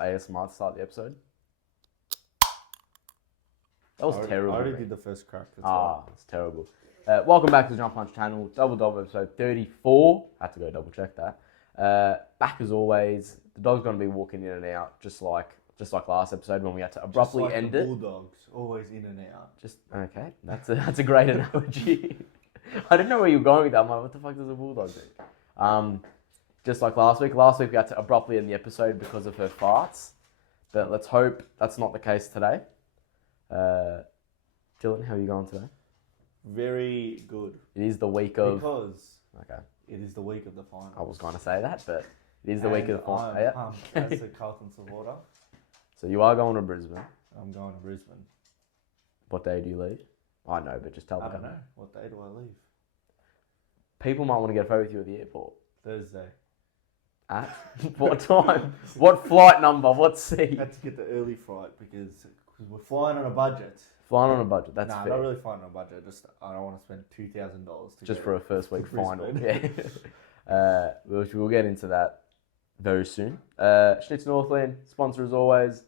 ASMR to start the episode? That was terrible. I already did the first crack. It's terrible. Welcome back to the Jump Punch channel. Double episode 34. I had to go double check that. Back as always. The dog's going to be walking in and out, just like last episode when we had to abruptly end it. Bulldogs, always in and out. Okay. That's a great analogy. I didn't know where you were going with that. I'm like, what the fuck does a bulldog do? Just like last week. Last week we had to abruptly end the episode because of her farts. But let's hope that's not the case today. Dylan, how are you going today? Very good. It is the week of... Because okay. It is the week of the final. I was going to say that, but it is the week of the final. I'm pumped as a Carlton supporter. So you are going to Brisbane. I'm going to Brisbane. What day do you leave? I know, but just tell me. I don't know. What day do I leave? People might want to get a photo with you at the airport. Thursday. At what time? What flight number? What seat? I had to get the early flight because we're flying on a budget. Flying on a budget, that's fair. Not really flying on a budget. Just I don't want to spend $2,000 just for a first week final. Brisbane. Yeah. We'll get into that very soon. Schnitz Northland, sponsor as always.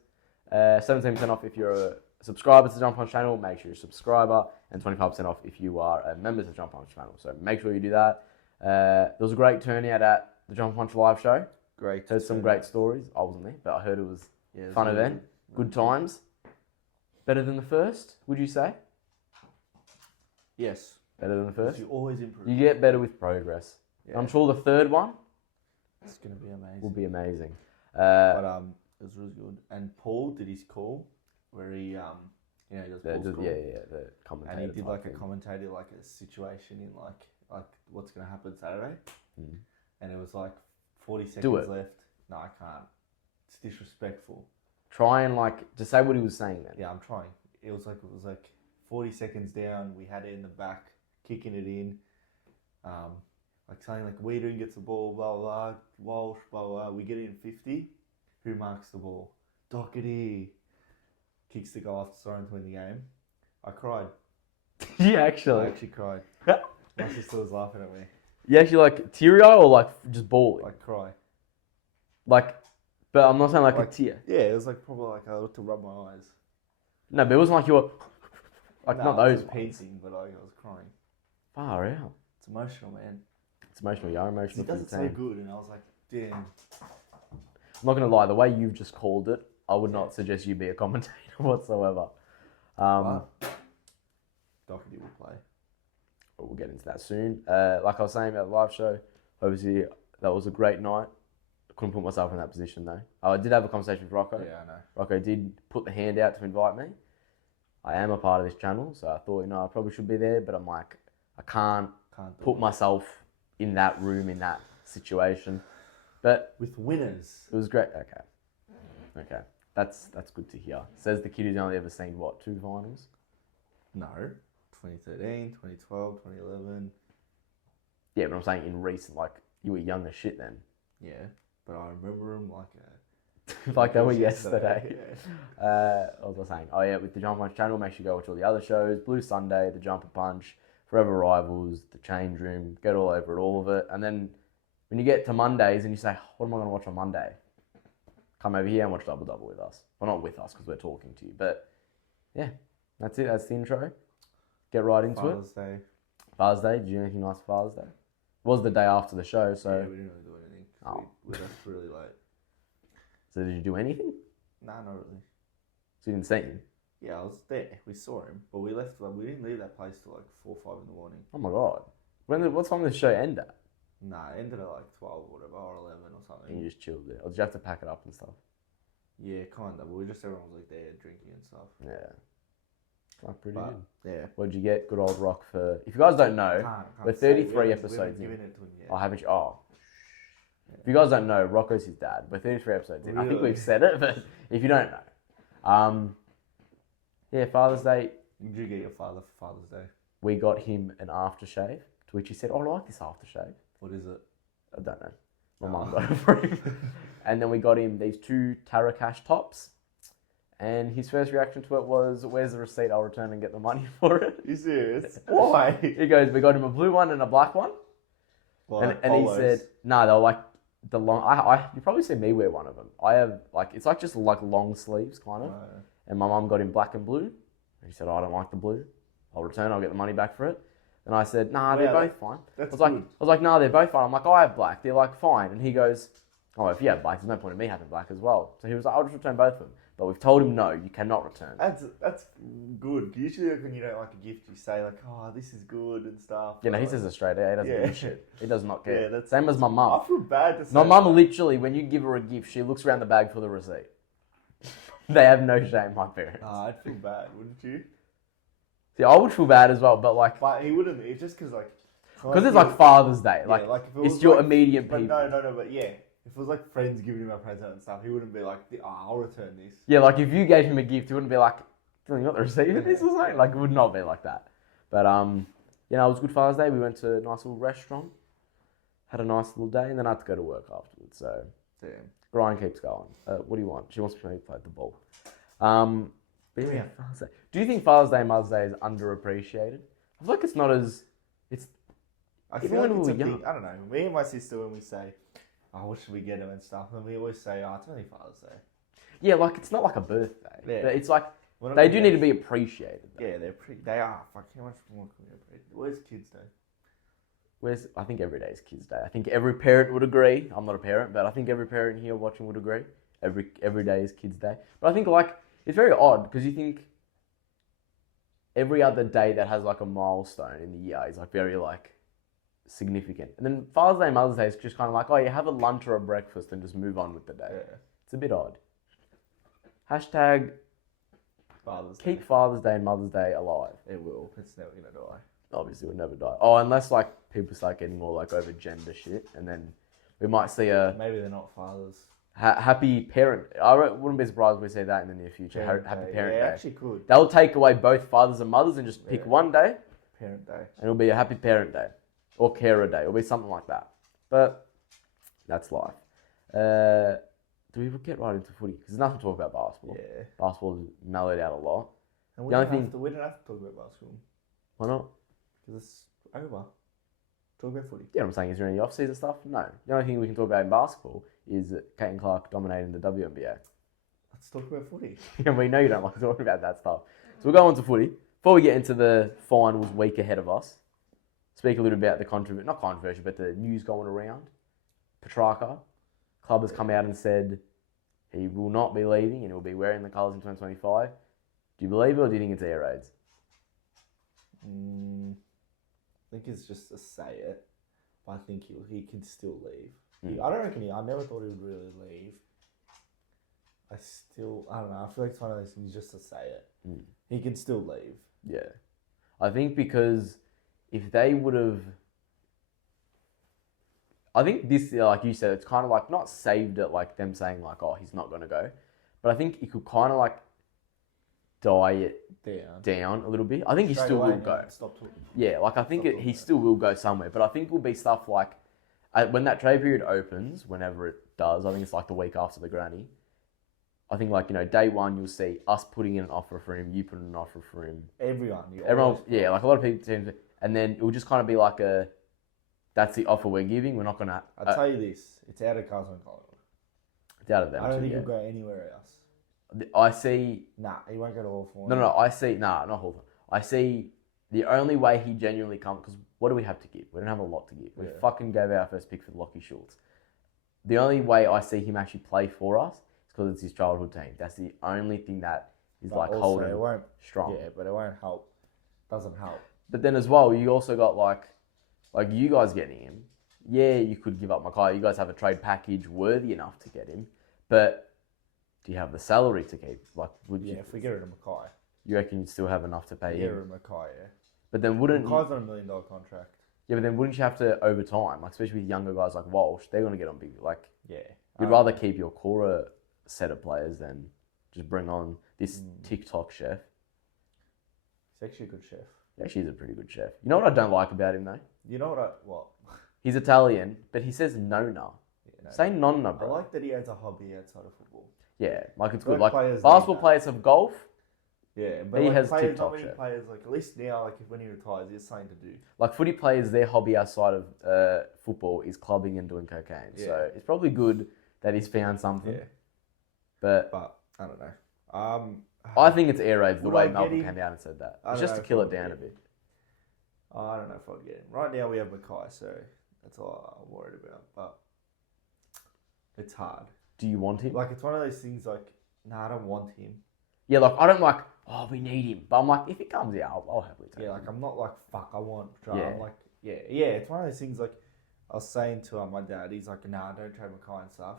17% off if you're a subscriber to the Jump Punch channel. Make sure you're a subscriber. And 25% off if you are a member to the Jump Punch channel. So make sure you do that. There was a great turnout at the Jump Punch live show. Great. Heard some great stories. I wasn't there, but I heard it was a fun event. Good times. Better than the first, would you say? Yes. Better than the first? You always improve. You get better with progress. Yeah. I'm sure the third one... It's going to be amazing. Will be amazing. But it was really good. And Paul did his call where he, he does Paul's call. Yeah, the commentator. And he did like a commentator, like a situation in like what's going to happen Saturday. Mm. And it was like 40 seconds left. No, I can't. It's disrespectful. Try and just say what he was saying then. Yeah, I'm trying. It was like 40 seconds down. We had it in the back, kicking it in. Like saying like Wiedering gets the ball, blah blah, Walsh, blah blah. We get it in 50. Who marks the ball? Doherty kicks the goal after throwing to win the game. I cried. Yeah, actually. I actually cried. My sister was laughing at me. You actually teary-eye or just bawling? Like cry. But I'm not saying a tear. Yeah, it was probably I looked to rub my eyes. No, but it wasn't like you were not those. I was pacing, but I was crying. Far out. It's emotional, man. It's emotional. You're emotional. He does it so good, and I was like, damn. I'm not gonna lie. The way you've just called it, I would not suggest you be a commentator whatsoever. Doherty will play. But we'll get into that soon. Like I was saying about the live show, obviously that was a great night. I couldn't put myself in that position though. I did have a conversation with Rocco. Yeah, I know. Rocco did put the hand out to invite me. I am a part of this channel, so I thought, I probably should be there, but I'm like, I can't put myself in that room, in that situation. But with winners. It was great. Okay. That's good to hear. Says the kid who's only ever seen, 2 finals? No. 2013, 2012, 2011. Yeah, but I'm saying in recent, you were young as shit then. Yeah, but I remember them like they were yesterday. Yeah. What was I saying? Oh yeah, with the Jump Punch channel, make sure you go watch all the other shows. Blue Sunday, the Jumper Punch, Forever Rivals, the Change Room, get all over it, all of it. And then when you get to Mondays and you say, what am I going to watch on Monday? Come over here and watch Double with us. Well, not with us because we're talking to you, but yeah, that's it. That's the intro. Get right into it. Father's Day. Did you do anything nice for Father's Day? It was the day after the show, so... Yeah, we didn't really do anything. Oh. We left really late. So did you do anything? Nah, not really. So you didn't see him? Yeah, I was there. We saw him, but we left. We didn't leave that place till 4 or 5 in the morning. Oh my god! What time did the show end at? Nah, it ended at 12 or whatever, or 11 or something. And you just chilled there, or did you have to pack it up and stuff? Yeah, kind of. But everyone was there drinking and stuff. Yeah. Pretty good. Yeah. What did you get? Good old Rock for... If you guys don't know, we're 33 episodes in. I haven't... Oh. Yeah. If you guys don't know, Rocco's his dad. We're 33 episodes in. Really? I think we've said it, but if you don't know. Yeah, Father's Day. Did you get your father for Father's Day? We got him an aftershave, to which he said, I like this aftershave. What is it? I don't know. My mum got it for him. And then we got him these 2 Tara Cash tops. And his first reaction to it was, where's the receipt? I'll return and get the money for it. You serious? Why? He goes, we got him a blue one and a black one. And he said, no, they were the long. I you probably see me wear one of them. I have like it's like just like long sleeves kind of, and my mum got in black and blue. And she said, oh, I don't like the blue. I'll return. I'll get the money back for it. And I said, nah, they're both fine. I was like, nah, they're both fine. I'm like, I have black. They're like fine. And he goes, oh, if you have black, there's no point in me having black as well. So he was like, I'll just return both of them. But we've told him no, you cannot return. That's good. Usually when you don't like a gift, you say like, oh, this is good and stuff. You know, he says it straight out. He doesn't give a shit. He does not care. Yeah, same as my mum. I feel bad to say my mum literally, when you give her a gift, she looks around the bag for the receipt. They have no shame, my parents. I'd feel bad, wouldn't you? See, I would feel bad as well, but like... But he wouldn't. It's just because like... Because it's like Father's Day. Like, if it it's was your like, immediate but people. No, but yeah. If it was like friends giving him a present and stuff, he wouldn't be like, I'll return this. Yeah, like if you gave him a gift, he wouldn't be like, you got the receipt of this or something? Like, it would not be like that. But, you know, it was good Father's Day. We went to a nice little restaurant, had a nice little day, and then I had to go to work afterwards. So, damn. Grind keeps going. What do you want? She wants me to play the ball. But yeah, Father's Day. Do you think Father's Day and Mother's Day is underappreciated? I feel like it's not as... I feel like it's a big... I don't know. Me and my sister, when we say, oh, what should we get him and stuff, and we always say, oh, it's only Father's Day. Yeah, like, it's not like a birthday. Yeah. But it's like, they do need to be appreciated. Though. Yeah, they are. Fuck, how much more can we appreciate? Where's Kids Day? I think every day is Kids Day. I think every parent would agree. I'm not a parent, but I think every parent here watching would agree. Every day is Kids Day. But I think, like, it's very odd, because you think every other day that has, like, a milestone in the year is, like, very, like, significant. And then Father's Day and Mother's Day is just kind of like, oh, you have a lunch or a breakfast and just move on with the day. Yeah. It's a bit odd. Hashtag keep Father's Day and Mother's Day alive. It will. It's never going to die. Obviously, it will never die. Oh, unless like people start getting more like over gender shit, and then we might see a... Maybe they're not fathers. Happy parent... I wouldn't be surprised if we see that in the near future. Happy Parent Day. Actually could. They'll take away both fathers and mothers and just pick one day. Parent Day. And it'll be a Happy Parent Day. Or Carer Day. It'll be something like that. But that's life. Do we get right into footy? Because there's nothing to talk about basketball. Yeah. Basketball's mellowed out a lot. And we don't have to talk about basketball. Why not? Because it's over. Talk about footy. Yeah, I'm saying, is there any off-season stuff? No. The only thing we can talk about in basketball is Kate Clark dominating the WNBA. Let's talk about footy. And we know you don't like talking about that stuff. So we'll go on to footy. Before we get into the finals week ahead of us, speak a little bit about the not controversy, but the news going around. Petracca, club has come out and said he will not be leaving and he'll be wearing the colours in 2025. Do you believe it, or do you think it's air raids? I think it's just to say it, but I think he can still leave. I don't reckon I never thought he would really leave. I don't know. I feel like it's one of those things just to say it. He can still leave. Yeah. I think because if they would have... I think this, like you said, it's kind of like not saved it, like them saying like, oh, he's not going to go. But I think it could kind of like die it down a little bit. I think he still will go. Stop talking. Yeah, like I think he still will go somewhere. But I think it will be stuff like, when that trade period opens, whenever it does, I think it's like the week after the granny. I think like, day one, you'll see us putting in an offer for him, you putting an offer for him. Everyone, yeah, like a lot of people teams. And then it will just kind of be like that's the offer we're giving. We're not going to... I'll tell you this. It's out of Carlton and Collingwood. It's out of them. I don't think he'll go anywhere else. I see... Nah, he won't go to Hawthorn. No, I see... Nah, not Hawthorn. I see the only way he genuinely comes... Because what do we have to give? We don't have a lot to give. We fucking gave our first pick for Lockie Schultz. The only way I see him actually play for us is because it's his childhood team. That's the only thing that is but like holding strong. Yeah, but it won't help. Doesn't help. But then as well, you also got like you guys getting him. Yeah, you could give up Mackay. You guys have a trade package worthy enough to get him. But do you have the salary to keep? Like, would you? Yeah, if we get rid of Mackay. You reckon you'd still have enough to pay him? Get rid of Mackay, yeah. But then wouldn't... Mackay's on $1 million contract. Yeah, but then wouldn't you have to, over time, like especially with younger guys like Walsh, they're going to get on big... Like, yeah. You'd rather keep your core set of players than just bring on this TikTok chef. He's actually a good chef. Yeah, she's a pretty good chef. You know what I don't like about him, though? You know what? He's Italian, but he says nonna. Yeah, Say nonna, bro. I like that he has a hobby outside of football. Yeah, like it's good. Like basketball players have golf. Yeah, but He like has players, TikTok not many shit. players, like at least now, like if when he retires, he has something to do. Like footy players, their hobby outside of football is clubbing and doing cocaine. Yeah. So it's probably good that he's found something. Yeah, But I don't know. I think it's air raids the Would way I get Malcolm him? came out and said that. I It's don't just know to if kill I it would down a get bit. I don't know if I'd get him. Right now we have Mackay, so that's all I'm worried about. But it's hard. Do you want him? Like it's one of those things. Like, nah, I don't want him. Yeah, like I don't like. Oh, we need him. But I'm like, if he comes out, I'll happily take Yeah, him. like I'm not like fuck. I want Petracca. Yeah. I'm like, yeah. It's one of those things. Like I was saying to my dad, he's like, nah, don't trade Mackay and stuff.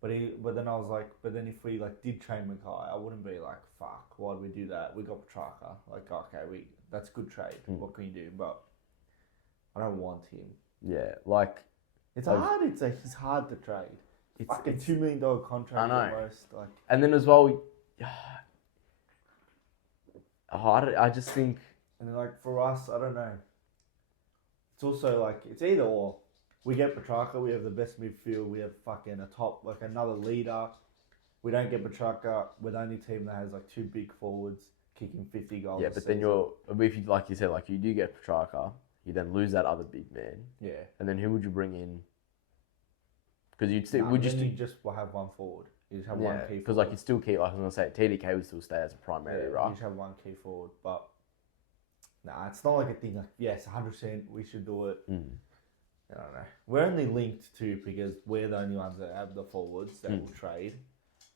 But then I was like, but then if we like did trade Mackay, I wouldn't be like, fuck, why'd we do that? We got Petracca. Like, okay, that's good trade. What can you do? But I don't want him. Yeah, like It's hard. He's hard to trade. it's Fucking $2 million contract I know. almost. Like, and then as well, I just think and then like for us, I don't know. It's also like it's either or. We get Petracca, we have the best midfield, we have fucking a top, like another leader. We don't get Petracca, we're the only team that has like two big forwards kicking 50 goals. yeah. But then if you like you said, like you do get Petracca, you then lose that other big man, yeah. and then who would you bring in? Because you'd still Nah, would then you you just will have one forward. You just have one key because forward. like you still keep like I was gonna say TDK would still stay as a primary, You right? just have one key forward, but nah, it's not like a thing like yes, 100% we should do it. I don't know. We're only linked to because we're the only ones that have the forwards that will trade,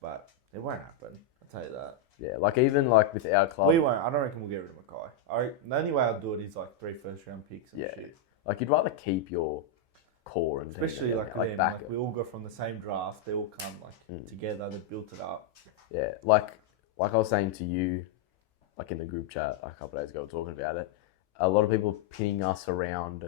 but it won't happen. I'll tell you that. Yeah, like even like with our club, We won't. I don't reckon we'll get rid of Mackay. The only way I'll do it is like 3 first-round picks and shit. like you'd rather keep your core and Especially team, like like them. back Like it. we all go from the same draft. They all come like together. They built it up. Yeah, like I was saying to you, like in the group chat a couple of days ago, talking about it. A lot of people pinning us around.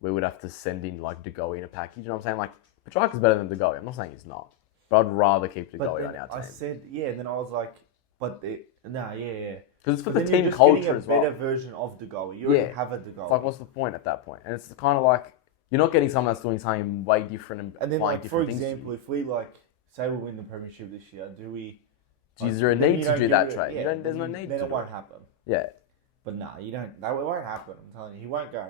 We would have to send in like Degoe in a package. You know what I'm saying? Like Petracca's better than Degoe. I'm not saying he's not, but I'd rather keep But Degoe then on our team. I said and then I was like, but yeah. Because it's for But the then team you're just culture getting a as well. better version of Degoe. You already have a Degoe. It's like, what's the point at that point? And it's kind of like you're not getting someone that's doing something way different And then, applying like for different things to example, if we like say we win the premiership this year, do we? Is there a then need you to don't do get that rid- trade? yeah, There's no need Then to it do won't it. happen. Yeah. But nah, you don't. That it won't happen. I'm telling you, he won't go.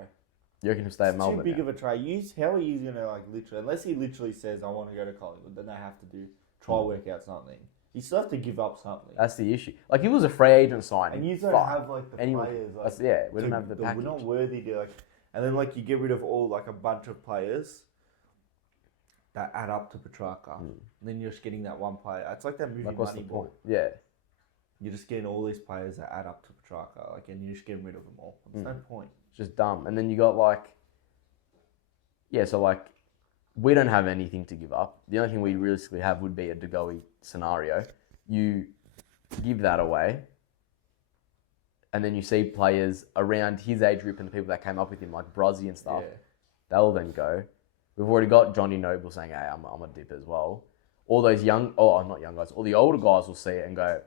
You reckon he'll stay at It's Melbourne? too big now? of a trade. How are you gonna like literally? Unless he literally says, "I want to go to Collingwood," then they have to do try work out something. You still have to give up something. That's the issue. Like, he was a free agent signing. And you don't Fuck. have like the Anyone- players. Like, That's, yeah, we don't have the we're package. not worthy to like. And then like you get rid of all like a bunch of players that add up to Petracca. Then you're just getting that one player. It's like that movie Like, what's the Moneyball. point? Yeah. You're just getting all these players that add up to Petracca, like, and you're just getting rid of them all. There's no point. It's just dumb. And then you got like, yeah, so like, we don't have anything to give up. The only thing we realistically have would be a Degoe scenario. You give that away, and then you see players around his age group and the people that came up with him, like Bruzzy and stuff, Yeah. they'll then go. We've already got Johnny Noble saying, hey, I'm a dip as well. All those not young guys, all the older guys will see it and go,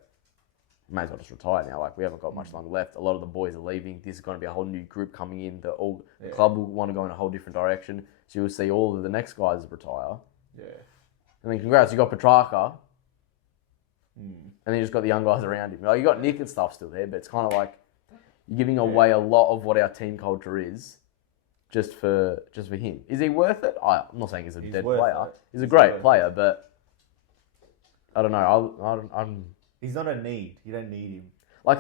may as well just retire now. Like, we haven't got much longer left. A lot of the boys are leaving. This is going to be a whole new group coming in. The club will want to go in a whole different direction. So you'll see all of the next guys retire. Yeah. And then congrats, you got Petracca. And then you just got the young guys around him. Like, you got Nick and stuff still there, but it's kind of like you're giving away a lot of what our team culture is just for him. Is he worth it? I'm not saying he's a dead worth player. it. He's a great player, but I don't know. I'm He's not a need. You don't need him. like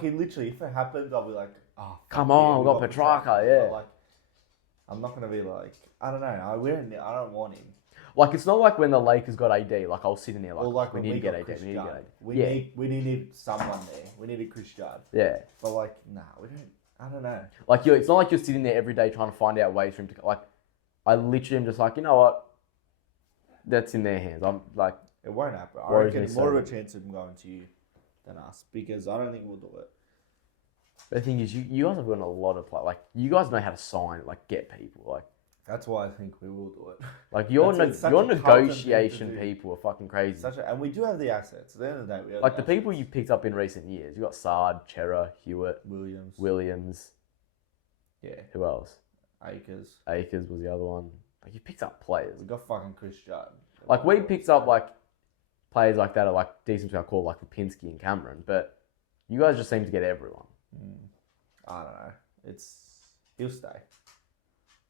He literally, if it happens, I'll be like, oh, come on, we got Petracca, yeah. But, like, I'm not gonna be like, I don't know. I don't want him. Like, it's not like when the Lakers got AD. Like, I was sitting there like, Or like we when need to get got AD. Chris We need to Judd. get AD. We needed someone there. We needed Chris Judd. Yeah. But like, nah, we don't. I don't know. Like, it's not like you're sitting there every day trying to find out ways for him to, like, I literally am just like, you know what? That's in their hands. I'm like, It won't happen. I Worries reckon me more so. of a chance of him going to you than us because I don't think we'll do it. the thing is, you guys have got a lot of, like, you guys know how to sign, like, get people. Like, That's why I think we will do it. Like your It's such a Carlton thing to negotiation do. people are fucking crazy. And we do have the assets. At the end of the day, we have Like the assets. people you picked up in recent years. You got Sard, Chera, Hewitt, Williams. Yeah. Who else? Akers. Akers was the other one. Like you picked up players. We got fucking Chris Judd. Like we picked up like players like that are like decent to our call, like Lipinski and Cameron. But You guys just seem to get everyone. I don't know. He'll stay.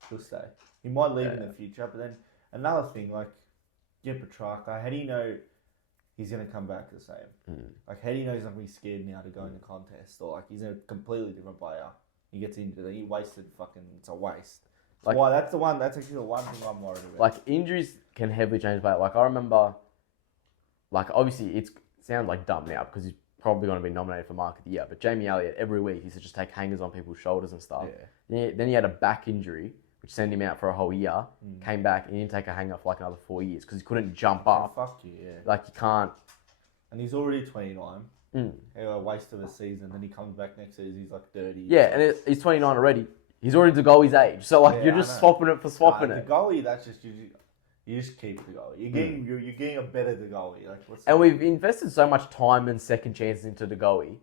He'll stay. He might leave in the future, but then another thing, like, Petracca, how do you know he's going to come back the same? Like, how do you know he's not going to be scared now to go in the contest? Or, like, he's a completely different player. He gets injured. He wasted it's a waste. Like, why? That's actually the one thing I'm worried about. Like, injuries can heavily change play. Like, I remember, like, obviously it sounds like dumb now because he's probably going to be nominated for Mark of the Year. But Jamie Elliott, every week, he used to just take hangers on people's shoulders and stuff. Yeah. Then he had a back injury, which sent him out for a whole year. Came back and he didn't take a hanger for like another 4 years because he couldn't jump up. Fuck you, yeah. Like, you can't. And he's already 29. A waste of a season. Then he comes back next season, he's like 30. Yeah, and he's 29 already. He's already the goalie's age. So, like, you're just swapping it for swapping it. The goalie, that's just... You just keep the goalie. You're getting a better the goalie. Like, and we've invested so much time and second chances into the goalie.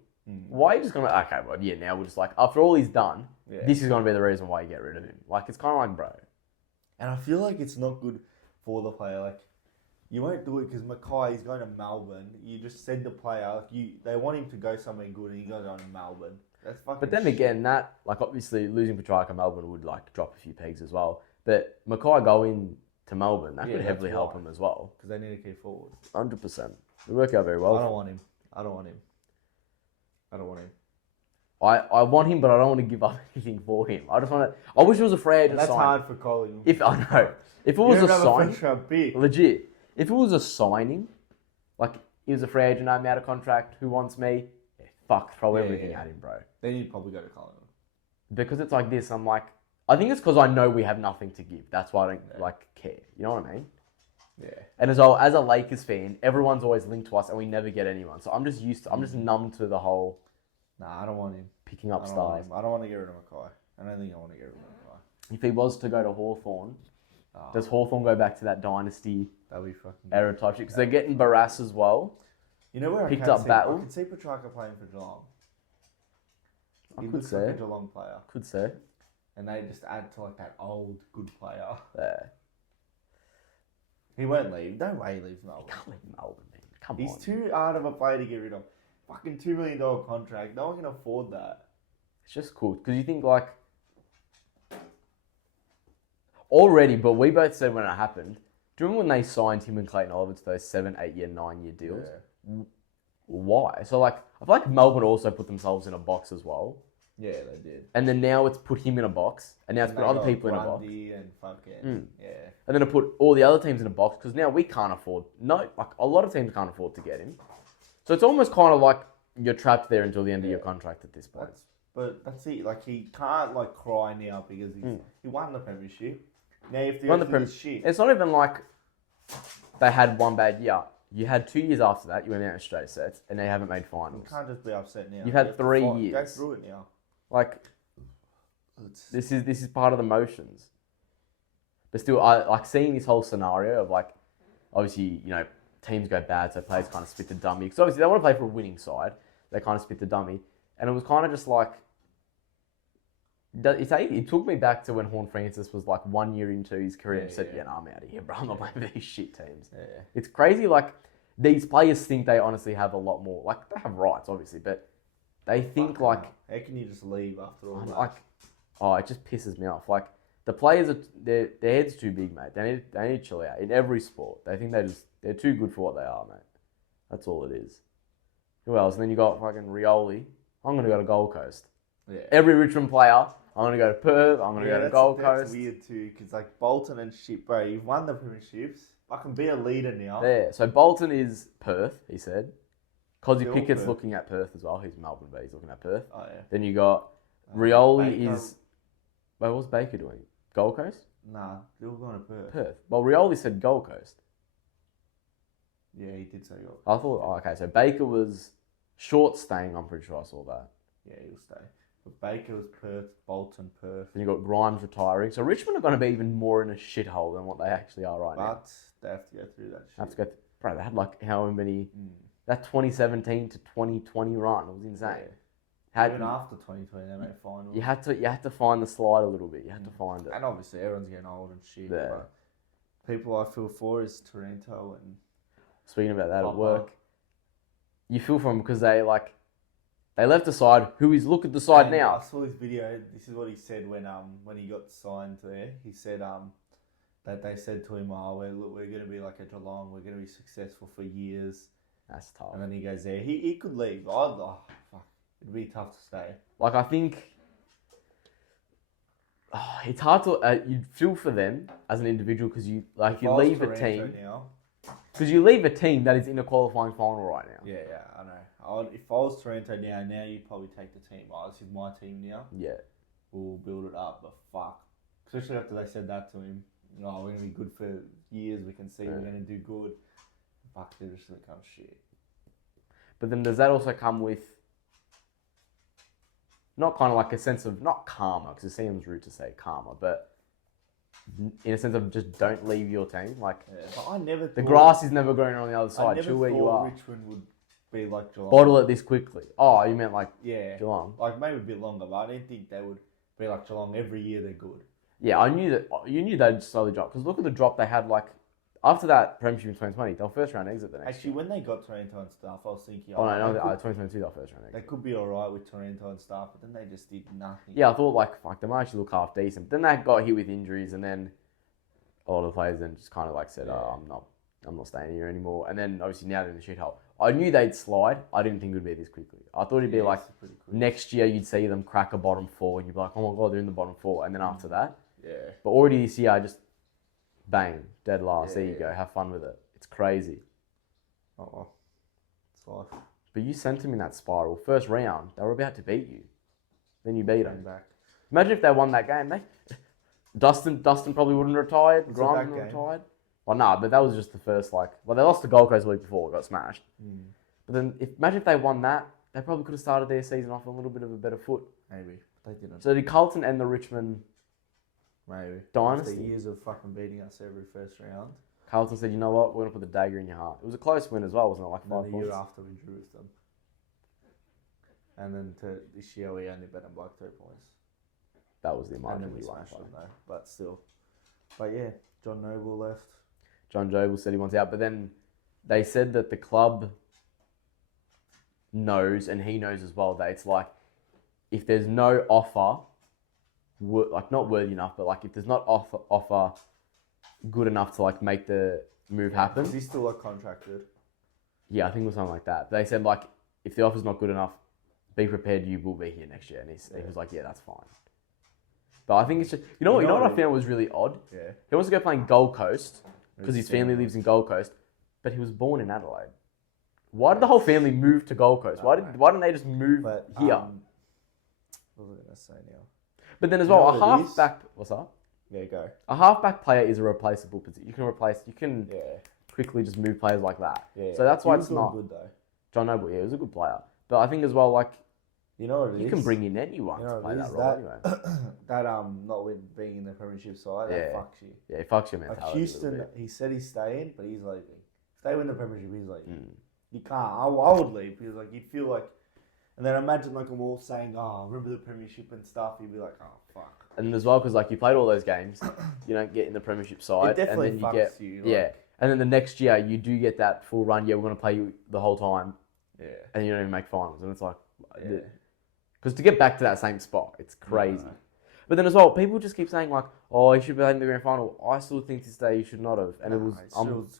Why are you just going to... Okay, well, yeah, now we're just like... After all he's done, this is going to be the reason why you get rid of him. Like, it's kind of like, bro. And I feel like it's not good for the player. Like, you won't do it because Mackay is going to Melbourne. You just send the player... Like, they want him to go somewhere good and he goes on to Melbourne. That's fucking But then shit. again, that... Like, obviously, losing Petracca, Melbourne would, like, drop a few pegs as well. But Mackay going to Melbourne, that could heavily help him as well. Because they need to keep forward. 100%. It would work out very well. I don't want him. I want him, but I don't want to give up anything for him. I just want to... I wish it was a free agent That's sign. hard for Collingwood. I know. If it was a sign... Legit. If it was a signing, like, he was a free agent, I'm out of contract, who wants me? Yeah, fuck, throw everything at him, bro. Then you'd probably go to Carlton. Because it's like this, I'm like... I think it's because I know we have nothing to give. That's why I don't, like, care. You know what I mean? Yeah. And as a Lakers fan, everyone's always linked to us and we never get anyone. So I'm just I'm just numb to the whole... Nah, I don't want him. Picking up stars. I don't want to get rid of Mackay. I don't think I want to get rid of Mackay. If he was to go to Hawthorn, does Hawthorn go back to that dynasty that'd be fucking era type shit? Because they're getting Barras as well. You know where I can see Petracca playing for Geelong. He looks like a Geelong player. Could say. And they just add to like that old good player. Yeah. He won't leave. No way he leaves Melbourne. He can't leave Melbourne, man. Come on. He's too hard of a player to get rid of. Fucking $2 million contract. No one can afford that. It's just cool. Because you think like... Already, but we both said when it happened, do you remember when they signed him and Clayton Oliver to those 7, 8 year, 9 year deals? Yeah. Why? So like, I feel like Melbourne also put themselves in a box as well. Yeah, they did. And then now it's put him in a box, and now it's put other people in a box. And fucking, yeah. And then it put all the other teams in a box, because now we can't afford... No, like, a lot of teams can't afford to get him. So it's almost kind of like you're trapped there until the end of your contract at this point. But that's it. Like, he can't, like, cry now because he won the premiership. Now, if won the shit... It's not even like they had one bad year. You had 2 years after that, you went out in straight sets, and they haven't made finals. You can't just be upset now. You've had 3 years. Go through it now. Like, this is part of the motions. But still, I like seeing this whole scenario of like, obviously, you know, teams go bad, so players kind of spit the dummy. Because obviously they want to play for a winning side. They kind of spit the dummy. And it was kind of just like, it took me back to when Horn Francis was like 1 year into his career and said, no, I'm out of here, bro. I'm not playing for these shit teams. Yeah. It's crazy. Like, these players think they honestly have a lot more. Like, they have rights, obviously, but they think like... How can you just leave after all that? Like, oh, it just pisses me off. Like, the players, their head's too big, mate. They need to chill out. In every sport, they think they're too good for what they are, mate. That's all it is. Who else? And then you got fucking Rioli. I'm going to go to Gold Coast. Yeah. Every Richmond player... I'm going to go to Perth, I'm going to go to Gold Coast. That's weird too, because like Bolton and shit, bro, you've won the premierships. I can be a leader now. Yeah, so Bolton is Perth, he said. Cosy Pickett's looking at Perth as well. He's Melbourne, but he's looking at Perth. Oh, yeah. Then you got Rioli is... Wait, what's Baker doing? Gold Coast? Nah, they're all going to Perth. Perth. Well, Rioli said Gold Coast. Yeah, he did say Gold Coast. I thought, okay, so Baker was short staying, I'm pretty sure I saw that. Yeah, he'll stay. But Baker was Perth, Bolton, Perth. Then you got Grimes retiring. So Richmond are going to be even more in a shithole than what they actually are right now. But they have to go through that shit. Have to go bro, they had like how many... That 2017 to 2020 run was insane. Yeah. Even after 2020, they made finals. You had to find the slide a little bit. You had to find it. And obviously, everyone's getting old and shit. Yeah. But people I feel for is Toronto and... Speaking about that at work, you feel for them because they like... They left aside. Who is look at the side And now? I saw this video. This is what he said when he got signed there. He said that they said to him, "Oh, we're going to be like a Geelong. We're going to be successful for years." That's tough. And then he goes there. He could leave. Fuck. It'd be tough to stay. Like, I think it's hard to. You'd feel for them as an individual because you leave a team. Because you leave a team that is in a qualifying final right now. Yeah, I know. If I was Toronto now you'd probably take the team. Oh, this is my team now. Yeah. We'll build it up, but fuck. Especially after they said that to him. Oh, we're going to be good for years. We can see we're going to do good. Fuck, they're just going to come shit. But then does that also come with not kind of like a sense of, not karma, because it seems rude to say karma, but in a sense of just don't leave your team. Like, but I never the grass is never growing on the other side. Chill where you are. Richmond would be like Geelong. Bottle it this quickly. Oh, you meant like Geelong? Like maybe a bit longer, but I didn't think they would be like Geelong. Every year they're good. Yeah, I knew that. You knew they'd slowly drop. Because look at the drop they had, like, after that premiership in 2020, they were first round exit the next Actually, year. when they got Toronto and stuff, I was thinking... 2022 they were first round exit. They could be alright with Toronto and stuff, but then they just did nothing. Yeah, I thought, like, fuck, they might actually look half decent. But then they got hit with injuries, and then a lot of the players then just kind of, like, said, oh, I'm not staying here anymore. And then, obviously, now they're in the shithole. I knew they'd slide. I didn't think it would be this quickly. I thought it'd be, like, next year you'd see them crack a bottom four, and you'd be like, oh, my God, they're in the bottom four. And then after that... Yeah. But already this year, I just bang, dead last. There you go. Have fun with it. It's crazy. Oh, well. It's life. But you sent them in that spiral. First round, they were about to beat you. Then you beat them. Back. Imagine if they won that game. Dustin probably wouldn't have retired. Grimes wouldn't have retired. Well, nah, but that was just the first, like... Well, they lost to Gold Coast the week before. Got smashed. But then, imagine if they won that, they probably could have started their season off on a little bit of a better foot. Maybe. They didn't. So did Carlton and the Richmond... Maybe. Dynasty. After years of fucking beating us every first round. Carlton said, you know what, we're going to put the dagger in your heart. It was a close win as well, wasn't it? Like 5 points. The year after we drew with them. And then this year we only bet them by 2 points. That was the And margin then we we won. smashed them though, but still. But yeah, John Noble left. John Joble said he wants out, but then they said that the club knows, and he knows as well, that it's like, if there's no offer... like not worthy enough, but like if there's not offer good enough to like make the move happen. Is he still like contracted? Yeah, I think it was something like that. They said like if the offer's not good enough, be prepared, you will be here next year. And he was like, yeah, that's fine. But I think it's just you know what I found was really odd. Yeah. He wants to go playing Gold Coast because his family lives in Gold Coast, but he was born in Adelaide. Why did the whole family move to Gold Coast? Why didn't they just move here? What was I gonna say now? But then as well, a halfback... What's up? Yeah, go. A halfback player is a replaceable position. You can quickly just move players like that. Yeah. So that's why it's not... good though. John Noble, he was a good player. But I think as well, like... You know what it is? You can bring in anyone to play that role anyway. That, not with being in the premiership side, that fucks you. Yeah, it fucks your mentality. Like Houston, he said he's staying, but he's leaving. If they win the premiership, he's leaving. You can't. I would leave because like you'd feel like... And then imagine like them all saying, oh, remember the premiership and stuff. You'd be like, oh, fuck. And as well, because like you played all those games, you don't get in the premiership side. It definitely and then fucks you. Like, and then the next year you do get that full run. Yeah, we're going to play you the whole time. Yeah. And you don't even make finals. And it's like... Because to get back to that same spot, it's crazy. No. But then as well, people just keep saying like, oh, he should be in the grand final. I still think this day he should not have. And it was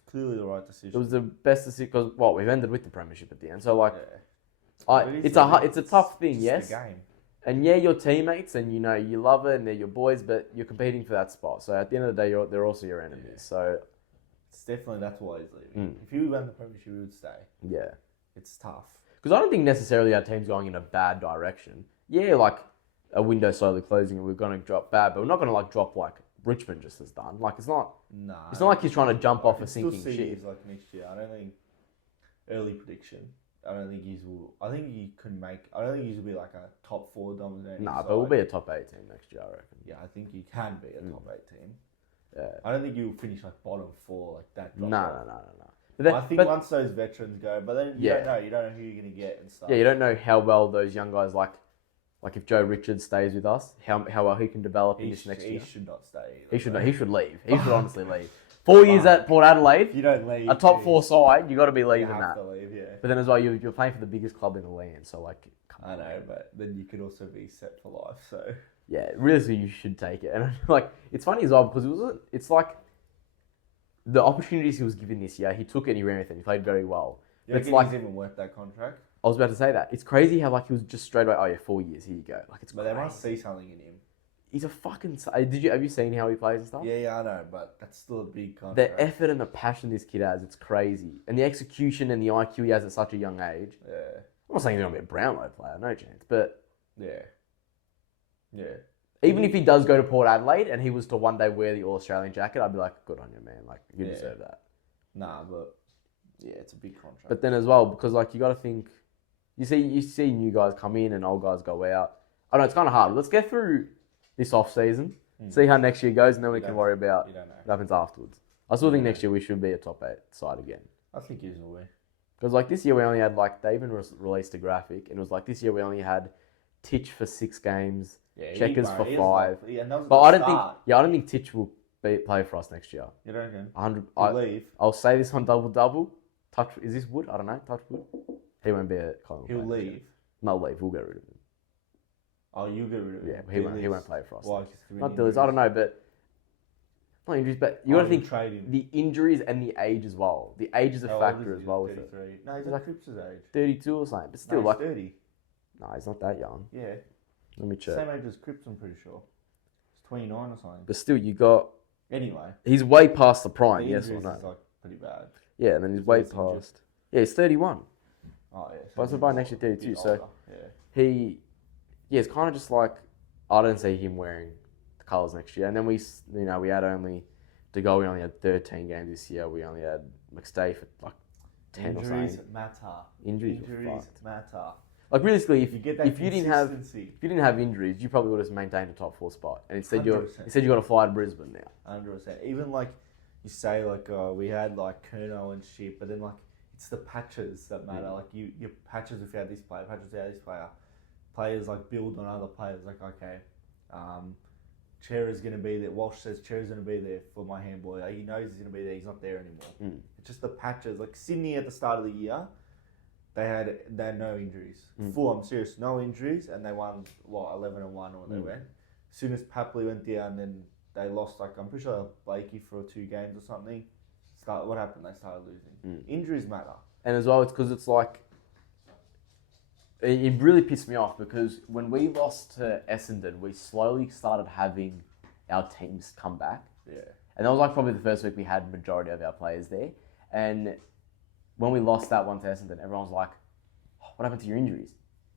clearly the right decision. It was the best decision because, well, we've ended with the premiership at the end. So like... It's a tough thing, yes. And yeah, your teammates, and you know you love it, and they're your boys, but you're competing for that spot. So at the end of the day, they're also your enemies. Yeah. So it's definitely that's why he's leaving. If you won the premiership, he would stay. Yeah, it's tough because I don't think necessarily our team's going in a bad direction. Yeah, like a window slowly closing, and we're going to drop bad, but we're not going to like drop like Richmond just has done. Like it's not. No, it's not like he's trying to jump off a sinking ship. Like next year, I don't think early prediction. I don't think he's will. I think he can make. I don't think he's will be like a top 4 dominating. Nah, but we'll be a top 8 team next year, I reckon. Yeah, I think he can be a top 8 team. Yeah. I don't think he'll finish like bottom 4 like that. No. I think once those veterans go, but then you don't know. You don't know who you're gonna get and stuff. Yeah, you don't know how well those young guys like if Joe Richards stays with us, how well he can develop in this next year. He should not stay. He should leave. He should honestly leave. 4 years at Port Adelaide. If you don't leave, a top 4 side, you got to be leaving that. To leave, yeah. But then as well, you're playing for the biggest club in the land, so like, come I on. know, but then you could also be set for life. So Yeah, really, you should take it. And like, it's funny as well because it's like the opportunities he was given this year, he took it and he ran with it. He played very well. you It's reckon like, he's even worth that contract? I was about to say that. It's crazy how like he was just straight away, oh yeah, 4 years, here you go. Like it's But crazy. they must see something in him. He's a fucking. Have you seen how he plays and stuff? Yeah, I know, but that's still a big The contract. effort and the passion this kid has, it's crazy. And the execution and the IQ he has at such a young age. Yeah, I'm not saying he's going to be a Brownlow player, no chance. But yeah. even if he does go to Port Adelaide and he was to one day wear the All-Australian jacket, I'd be like, good on you, man. Like, you deserve that. Nah, but yeah, it's a big contract. But then as well, because like you got to think, you see new guys come in and old guys go out. I know it's kind of hard. Let's get through this off season, see how next year goes, and then we can worry about you don't know. what happens afterwards. I still think next year we should be a top 8 side again. I think he's away. Because like this year we only had like they even released a graphic and it was like this year we only had Titch for 6 games, Checkers for 5. But I don't think Titch will play for us next year. You don't reckon? 100. He'll leave. I'll say this on double. Touch. Is this Wood? I don't know. Touch Wood. He won't be a Collingwood He'll player. leave. No, leave. We'll get rid of him. Oh, you get rid of him. Yeah, he won't play for us. Why? Not Dillies. I don't know, but not injuries. But you got to think trade him. the injuries and the age as well. The age is a How factor old is as he? well with it. 33. No, he's He's like Cripps' age. 32 or something, but still No, like he's 30. no, he's not that young. Yeah. Let me check. Same age as Cripps, I'm pretty sure. He's 29 or something. But still, you got Anyway. he's way past the prime. The Yes or injuries no? is like pretty bad. Yeah, and then he's way He's injured. past. Yeah, he's 31. Oh, yeah. But it's by next year 32. So older. Yeah. it's kind of just like I don't see him wearing the colours next year. And then we had only we only had 13 games this year. We only had McStay for like 10 or Injuries something. matter. Injuries were fucked. matter. Like realistically, You get that if you didn't have consistency. injuries, you probably would have maintained a top 4 spot. And instead you 100%. got to fly to Brisbane now. 100%. Even like you say, like we had like Kerno and shit, but then like it's the patches that matter. Yeah. Like your patches if you had this player, patches if you had this player. Players like build on other players. Like okay, Chera's gonna be there. Walsh says Chera's gonna be there for my handball. Like, he knows he's gonna be there. He's not there anymore. It's just the patches. Like Sydney at the start of the year, they had no injuries. Full, I'm serious, no injuries, and they won 11-1 or they went. As soon as Papley went down, then they lost. Like I'm pretty sure Blakey for 2 games or something. What happened? They started losing. Injuries matter. And as well, it's because it's like it really pissed me off because when we lost to Essendon, we slowly started having our teams come back. Yeah. And that was like probably the first week we had majority of our players there. And when we lost that one to Essendon, everyone was like, oh, what happened to your injuries?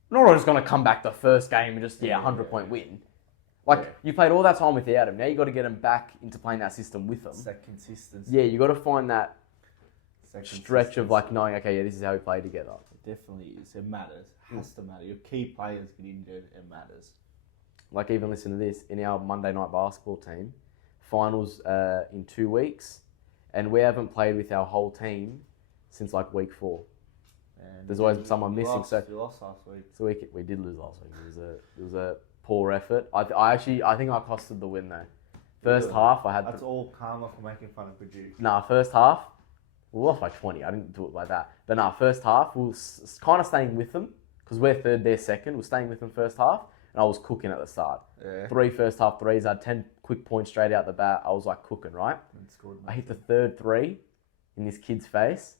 We're not just going to come back the first game and just, 100-point win. Like, you played all that time without him. Now you got to get him back into playing that system with them. It's that consistency. Yeah, you got to find that It's that stretch of like knowing, okay, yeah, this is how we play together. It definitely is. It matters. It has to matter. Your key players get injured. It matters. Like even listen to this, in our Monday night basketball team, finals in 2 weeks, and we haven't played with our whole team since like week 4. And There's always someone missing. We lost last week. So we did lose last week. It was a poor effort. I think I costed the win though. First half I had. That's all karma for making fun of Petracca. Nah, first half we lost by 20. I didn't do it like that. But nah, first half we were kind of staying with them because we're third, they're second. We're staying with them first half, and I was cooking at the start. Yeah. 3 first half threes. I had 10 quick points straight out the bat. I was like cooking, right? I hit the third 3 in this kid's face.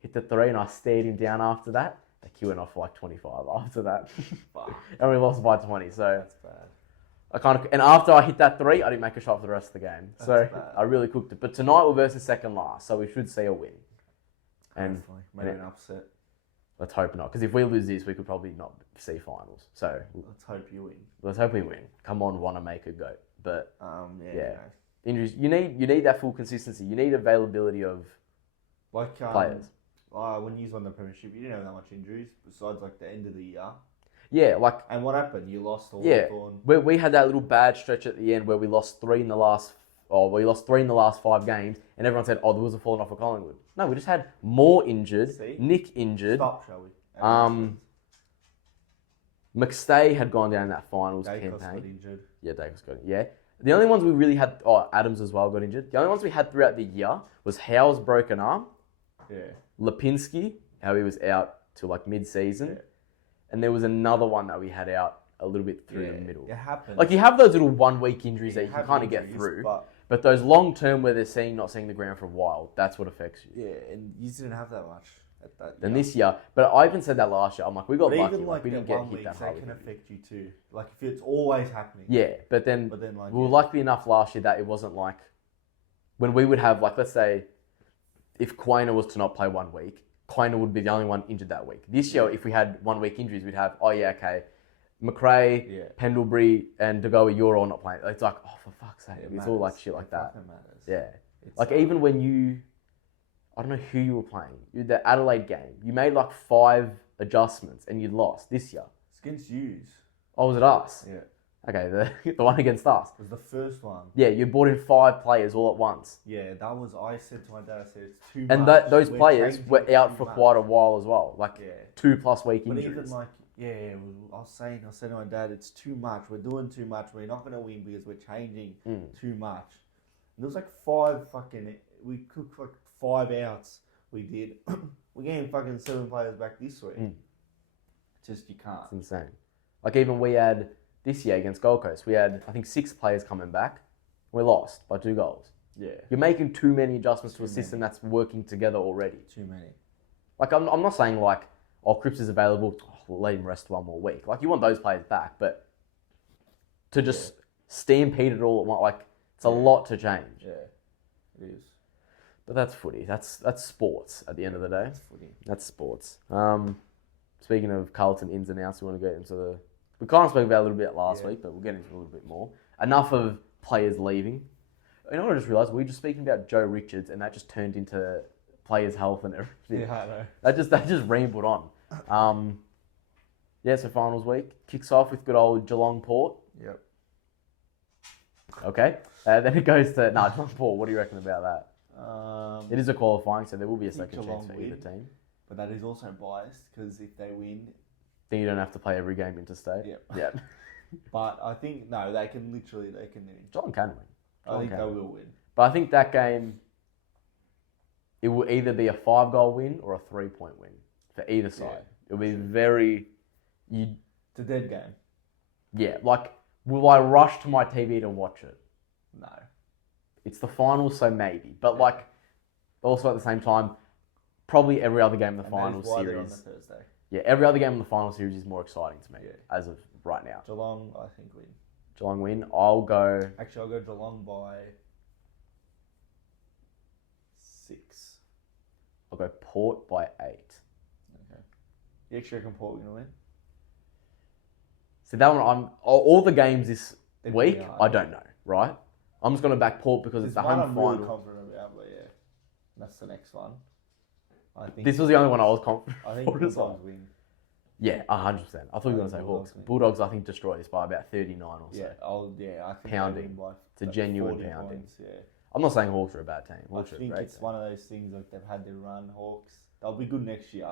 Hit the 3 and I stared him down after that. They queuing off for like 25 after that. Fuck. And we lost by 20. So That's bad. and after I hit that 3, I didn't make a shot for the rest of the game. That's So bad. I really cooked it. But tonight we're versus second last, so we should see a win. And Hopefully. Maybe an upset. let's hope not, because if we lose this, we could probably not see finals. So Let's hope you win. let's hope we win. Come on, want to make a goat. But Yeah. Yeah. You know. injuries, you need that full consistency. You need availability of Like players. When you won the premiership, you didn't have that much injuries besides like the end of the year. Yeah, like And what happened? You lost to Yeah. Hawthorn. we had that little bad stretch at the end where we lost 3 in the last. We lost 3 in the last 5 games, and everyone said, "Oh, there was a falling off of Collingwood." No, we just had more injured. See? Nick injured. Stop, shall we? McStay had gone down in that finals Dacos got campaign. injured. Yeah, Dacos got it. Yeah. The only ones we really had, Adams as well got injured. The only ones we had throughout the year was Howe's broken arm, Yeah. Lipinski how he was out till like mid-season. Yeah. And there was another one that we had out a little bit through the middle. It happens. Like you have those little 1 week injuries Yeah, that you can kind of get through. But those long term where they're not seeing the ground for a while, that's what affects you. Yeah, and you didn't have that much at that. And this year, but I even said that last year. I'm like, we got lucky. Even we didn't get hit week, that hard. That can affect you too. Like if it's always happening. Yeah, but then like, we were lucky enough last year that it wasn't like when we would have like, let's say, if Quainer was to not play 1 week, Quainer would be the only one injured that week. This year, if we had 1 week injuries, we'd have, McRae, Pendlebury, and Degoe, you're all not playing. It's like, oh, for fuck's sake. It's all like shit like that. Matters. Yeah. Like even when I don't know who you were playing. The Adelaide game, you made like 5 adjustments and you lost this year. It's against yous. Oh, was it us? Yeah. Okay, the one against us. It was the first one. Yeah, you brought in 5 players all at once. Yeah, that was, I said to my dad, I said, it's too and much. Those players were out for quite a while as well. Like 2+ week injuries. But even like, I was saying to my dad, it's too much. We're doing too much. We're not going to win because we're changing too much. And there was like 5 we cooked like 5 outs. We did. We're getting fucking 7 players back this week. Just, you can't. It's insane. Like even we had, this year against Gold Coast, we had, I think, 6 players coming back. We lost by 2 goals. Yeah. You're making too many adjustments to a system that's working together already. Too many. Like, I'm not saying like, Cripps is available, we'll let him rest 1 more week. Like, you want those players back, but to just stampede it all at once, like, it's a lot to change. Yeah, it is. But that's footy. That's sports at the end of the day. That's footy. That's sports. Speaking of Carlton ins and outs, we want to get into the... We kind of spoke about it a little bit last week, but we'll get into a little bit more. Enough of players leaving. You know what I just realised? We were just speaking about Joe Richards, and that just turned into players' health and everything. Yeah, I know. That just rambled on. So finals week. Kicks off with good old Geelong Port. Yep. Okay. Then it goes to... Geelong Port. What do you reckon about that? It is a qualifying, so there will be a second chance for either team. But that is also biased, because if they win... Then you don't have to play every game interstate. Yep. But I think, no, they can win. Geelong can win. I think they will win. But I think that game, it will either be a 5-goal win or a 3-point win for either side. It'll be very... It's a dead game. Yeah, like, will I rush to my TV to watch it? No. It's the finals, so maybe. But, like, also at the same time, probably every other game in the finals series... They're on the Thursday. Yeah, every other game in the final series is more exciting to me as of right now. Geelong, I think, win. Geelong win. I'll go Geelong by 6. I'll go Port by 8. Okay. You actually reckon Port going to win? So that one, all the games this week, I don't know, right? I'm just going to back Port because it's the home final. I'm really confident about, but that's the next one. I think this was the only one I was confident. I think Bulldogs win. Yeah, 100%. I thought you were going to say Hawks. Bulldogs, I think, destroy this by about 39 or so. I think pounding. It's a genuine pounding. Points, I'm not saying Hawks are a bad team. I think it's one of those things, like, they've had their run, Hawks. They'll be good next year.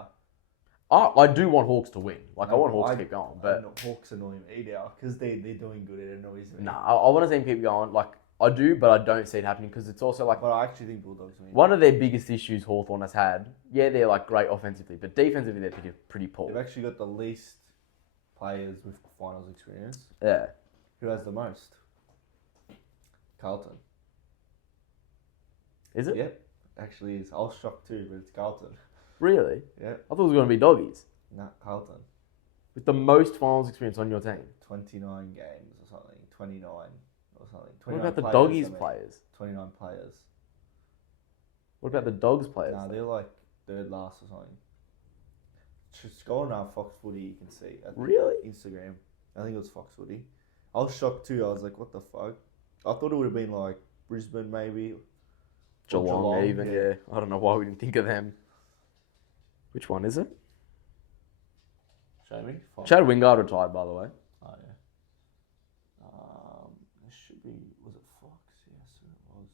I do want Hawks to win. Like, I want Hawks to keep going. But Hawks annoy me now because they're doing good. It annoys me. I want to see them keep going. Like, I do, but I don't see it happening because it's also like... But I actually think Bulldogs win. One of their biggest issues Hawthorn has had, they're like great offensively, but defensively they're pretty poor. They've actually got the least players with finals experience. Yeah. Who has the most? Carlton. Is it? Yep. Actually is. I was shocked too, but it's Carlton. Really? Yeah. I thought it was going to be Doggies. No, Carlton. With the most finals experience on your team. 29 games or something. 29 or something. What about the Doggies players? 29 players. What about the Dogs players? No, they're like third last or something. Just go on our Fox Footy, you can see. Really? Instagram. I think it was Fox Footy. I was shocked too. I was like, what the fuck? I thought it would have been like Brisbane maybe. Geelong even, yeah. I don't know why we didn't think of them. Which one is it? Show me. Chad Wingard retired, by the way. Oh, yeah. It should be... Was it Fox? Yes, it was.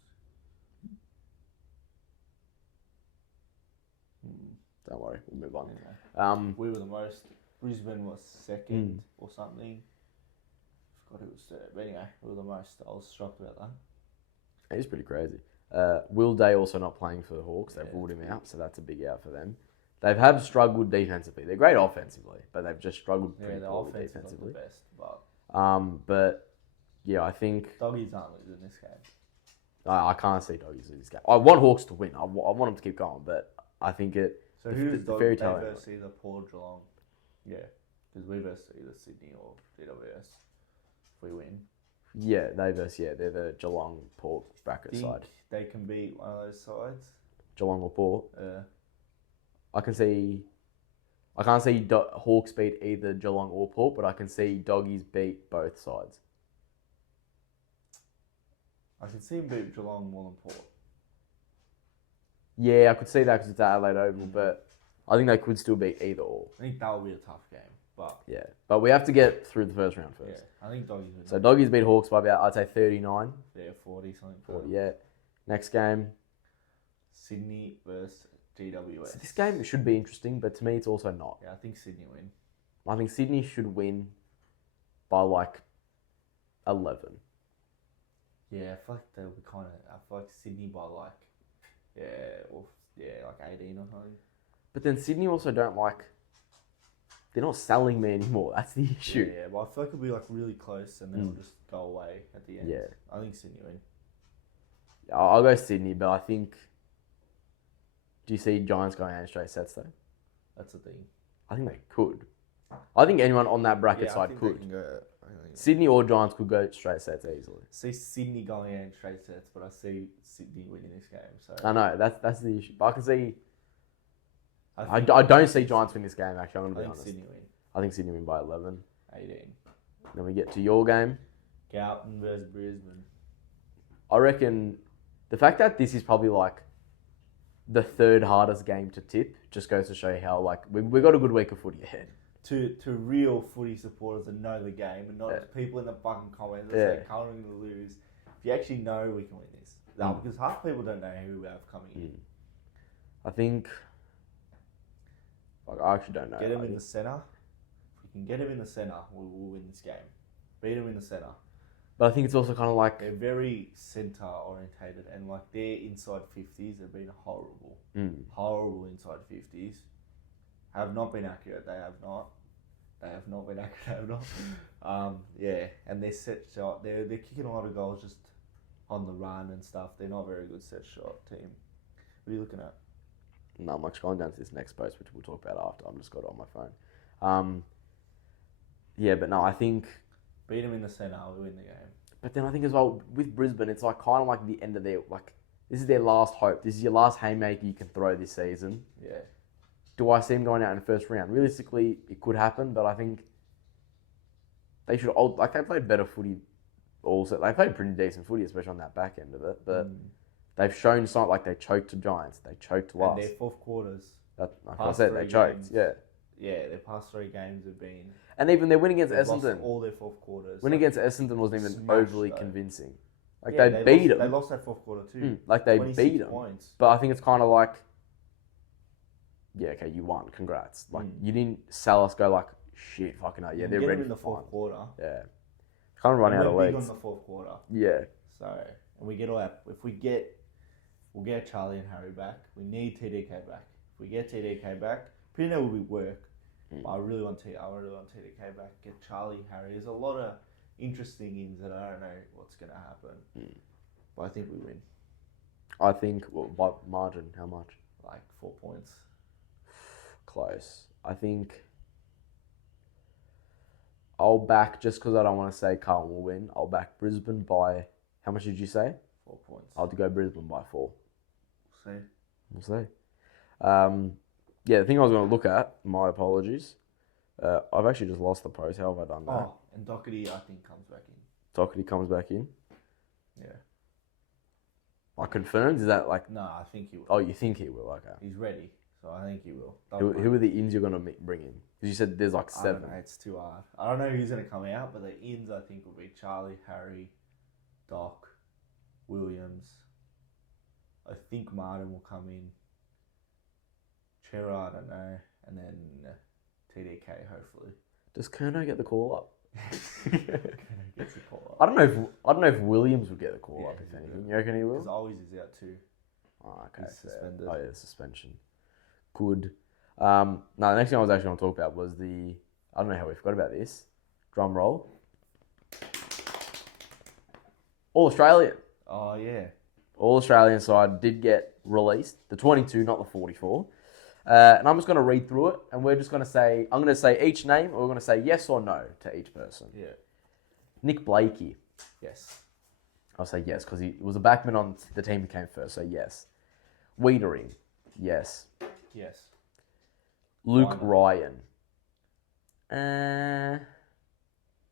Don't worry, we'll move on. Okay. We were the most... Brisbane was second or something. I forgot who was third. But anyway, we were the most. I was shocked about that. It's pretty crazy. Will Day also not playing for the Hawks. They've ruled him out, so that's a big out for them. They've have struggled defensively. They're great offensively, but they've just struggled Yeah, pretty the poorly offense is not defensively. the best, but But yeah, I think Doggies aren't losing this game. I can't see Doggies lose this game. I want Hawks to win. I want them to keep going, but I think it. So the, who's the Dog? fairy They tale. versus either Port or Geelong. Yeah, because we versus either Sydney or GWS. If we win, Yeah, they're the Geelong Port bracket think side. they can beat one of those sides. Geelong or Port. Uh, I can't see Hawks beat either Geelong or Port, but I can see Doggies beat both sides. I can see him beat Geelong more than Port. Yeah, I could see that because it's Adelaide Oval, but I think they could still beat either or. I think that will be a tough game, but Yeah, but we have to get through the first round first. yeah, I think Doggies win. So Doggies beat Hawks by about, I'd say 39. Yeah, 40 something. 40, yeah. Next game. Sydney versus GWS. So this game should be interesting, but to me it's also not. Yeah, I think Sydney win. I think Sydney should win by like 11. Yeah, I feel like they'll be kind of. I feel like Sydney by like, like 18 or something. But then Sydney also don't like. They're not selling me anymore. That's the issue. Yeah, but I feel like it'll be like really close and then it'll just go away at the end. Yeah. I think Sydney win. I'll go Sydney, but I think. Do you see Giants going out in straight sets though? That's the thing. I think they could. I think anyone on that bracket side I could. think they can go. Sydney or Giants could go straight sets easily. See Sydney going out in straight sets, but I see Sydney winning this game. So I know that's the issue. But I can see. I think, don't see Giants win this game. Actually, I'm I going to be think honest. Sydney win. I think Sydney win by 11. 18. Then we get to your game. Carlton versus Brisbane. I reckon the fact that this is probably like the third hardest game to tip just goes to show you how like we got a good week of footy ahead. To real footy supporters that know the game and not just people in the fucking comments that say Carlton are going to lose. If you actually know we can win this. No, because half people don't know who we have coming in. I think. Like, I actually don't know. Get him in the centre. If we can get him in the centre, we'll win this game. Beat him in the centre. But I think it's also kind of like. They're very centre orientated and like their inside 50s have been horrible. Horrible inside 50s. Have not been accurate. They have not. They have not been accurate. They have not. And their set shot. They're kicking a lot of goals just on the run and stuff. They're not a very good set shot team. What are you looking at? No, I'm like scrolling down to this next post, which we'll talk about after. I've just got it on my phone. But no, I think. Beat them in the centre, we win the game. But then I think as well with Brisbane, it's like kind of like the end of their like. This is their last hope. This is your last haymaker you can throw this season. Yeah. Do I see them going out in the first round? Realistically, it could happen, but I think they should. They played better footy. Also, they played pretty decent footy, especially on that back end of it. But they've shown something like they choked to Giants, they choked to us. And their fourth quarters. Like I said, they choked. Games, yeah, their past 3 games have been. And even their win against They've Essendon. lost all their fourth quarters. Win against Essendon wasn't even overly though. convincing. Like Yeah, they beat them. They lost that fourth quarter too. Like they beat them. Points. But I think it's kind of like, yeah, okay, you won. Congrats. Like you didn't sell us. Go like shit. Fucking hell. Yeah, they're get ready them in for the fourth fun. quarter. Yeah, kind of run out of We're big legs. on the fourth quarter. Yeah. So and we get all that. We'll get Charlie and Harry back. We need TDK back. If we get TDK back, pretty never will be work. But I really want TDK back. Get Charlie, Harry. There's a lot of interesting ins that I don't know what's going to happen. But I think we win. I think by margin, how much? Like 4 points. Close. I think I'll back, just because I don't want to say Carlton will win, I'll back Brisbane by, how much did you say? 4 points. I'll go Brisbane by 4. We'll see. The thing I was going to look at, my apologies, I've actually just lost the post. How have I done that? Oh, and Doherty, I think, comes back in. Doherty comes back in? Yeah. Like confirmed? Is that like... No, I think he will. Oh, you think he will? Okay. He's ready, so I think he will. Who are the ins you're going to bring in? Because you said there's like 7. I don't know, it's too hard. I don't know who's going to come out, but the ins I think will be Charlie, Harry, Doc, Williams. I think Martin will come in. Chera, I don't know. And then TDK, hopefully. Does Kerno get the call up? Gets the call up. I don't know if Williams would get the call up, if anything. You reckon he will? Because Always is out too. Oh, okay. He's suspended. Oh, yeah, suspension. Good. No, the next thing I was actually going to talk about was I don't know how we forgot about this. Drum roll. All Australian. Oh yeah. All Australian side did get released. The 22, not the 44. And I'm just going to read through it, and we're just going to say, I'm going to say each name, and we're going to say yes or no to each person. Yeah. Nick Blakey. Yes. I'll say yes, because he was a backman on the team who came first, so yes. Wiedering. Yes. Yes. Luke Fine. Ryan.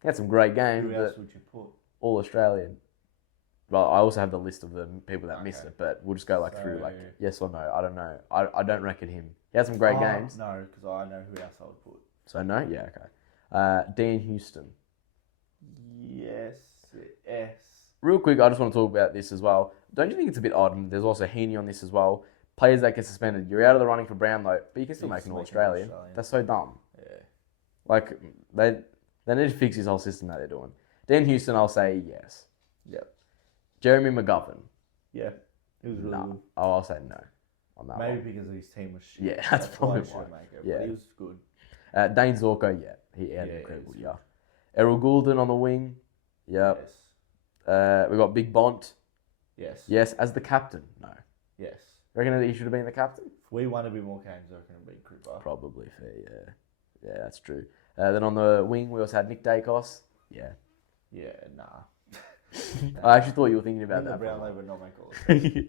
He had some great games, Who else but would you put? all Australian. Well, I also have the list of the people that missed Okay. it, but we'll just go like through So- like yes or no. I don't know. I don't reckon him. He had some great games. No, because I know who else I would put. So no, yeah, okay. Dan Houston. Yes. Yes. Real quick, I just want to talk about this as well. Don't you think it's a bit odd? And there's also Heaney on this as well. Players that get suspended, you're out of the running for Brownlow, but you can still You make can an still make an All-Australian. All-Australian. That's so dumb. Yeah. Like, they need to fix this whole system that they're doing. Dan Houston, I'll say yes. Yep. Jeremy McGovern. Yeah. It was really No. good. Oh, I'll say no on that Maybe one. because his team was shit. Yeah, that's why probably he shouldn't why. make it. Yeah. But he was good. Dane Zorko, yeah. He had an Yeah, incredible he year. was Errol Goulden on the wing. Yep. Yes. We got Big Bont. Yes. Yes. As the captain. No. Yes. Reckon that he should have been the captain? If we won a bit more games, I reckon it'd be Cripper. Probably fair, yeah. Yeah, that's true. Then on the wing, we also had Nick Dacos. Yeah. Yeah, nah. I actually thought you were thinking about The that. Brownlow would not make all the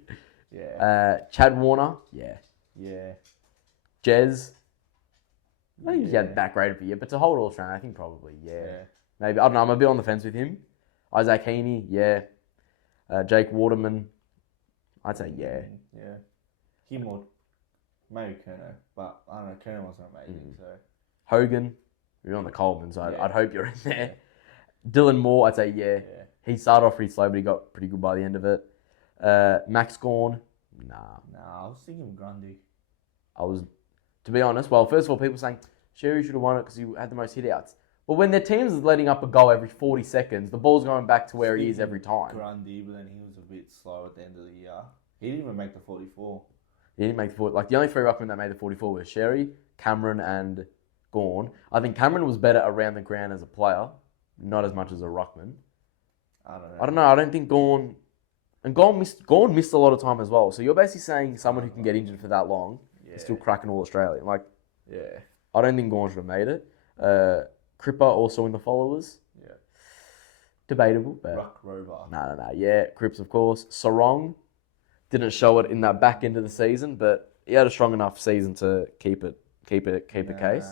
Yeah. Chad Warner. Yeah. Yeah. Jez. I think he Yeah. had back rated for you, but to hold all Australian, I think probably, yeah. Yeah. Maybe. I don't know. I'm a bit on the fence with him. Isaac Heaney, yeah. Jake Waterman, I'd say yeah. Yeah. Him or maybe Kerno, but I don't know. Kerno wasn't amazing, so. Hogan, you're on the Coleman, so Yeah. I'd hope you're in there. Dylan Moore, I'd say yeah. Yeah. He started off pretty slow, but he got pretty good by the end of it. Max Gorn, nah. Nah, I was thinking Grundy. To be honest, well, first of all, people saying Sherry should have won it because he had the most hitouts. But when their teams is letting up a goal every 40 seconds, the ball's going back to where he is every time. Grundy, but then he was a bit slow at the end of the year. He didn't even make the 44. He didn't make the 40. Like, the only three ruckmen that made the 44 were Sherry, Cameron, and Gorn. I think Cameron was better around the ground as a player, not as much as a ruckman. I don't know. I don't think Gorn... And Gorn missed a lot of time as well. So you're basically saying someone who can get injured for that long is still cracking all Australian. Like, Yeah. I don't think Gorn should have made it. Cripper also in the followers. Yeah. Debatable, but... Ruck Rover. No. Yeah, Cripps, of course. Sarong didn't show it in that back end of the season, but he had a strong enough season to keep a case.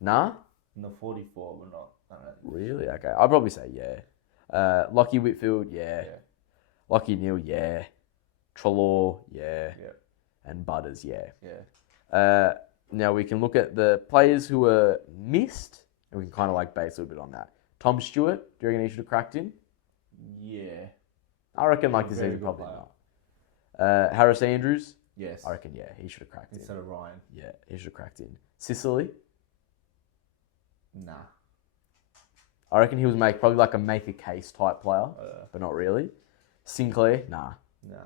Nah? In the 44, we're not. I don't know. Really? Okay. I'd probably say yeah. Lockie Whitfield, yeah. Yeah. Lockie Neal, yeah. Trelaw, yeah. Yeah. And Butters, yeah. Yeah. Now we can look at the players who were missed, and we can kind of like base a little bit on that. Tom Stewart, do you reckon he should have cracked in? Yeah. I reckon like He's this a very season good probably player. not. Harris Andrews, Yes. I reckon yeah, he should have cracked in. Instead of Ryan. Yeah, he should have cracked in. Sicily, Nah. I reckon he was probably like a make a case type player, Uh, but not really. Sinclair, nah. nah.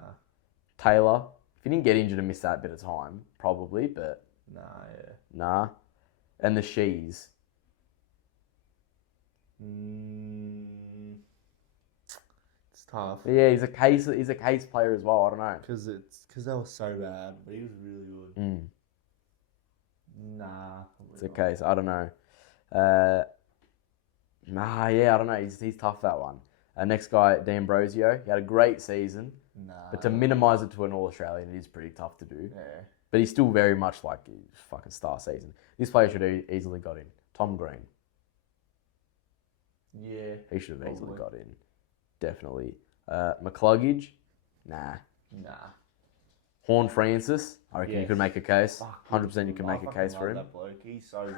Taylor, if he didn't get injured and miss that bit of time, probably, but Nah, yeah. nah. And the Shees, It's tough. but yeah, he's a case player as well. I don't know. Because they were so bad, but he was really good. Nah. It's a case. I don't know. Yeah, I don't know. He's tough, that one. Next guy, D'Ambrosio. He had a great season, Nah. but to minimise it to an All-Australian, it is pretty tough to do. Yeah. But he's still very much like his fucking star season. This player should have easily got in. Tom Green. Yeah. He should have easily Probably. got in. Definitely. McCluggage. Nah. Nah. Horn Francis. I reckon you Yes. could make a case. Fuck, 100% you can make a fucking case for love him. That bloke. He's so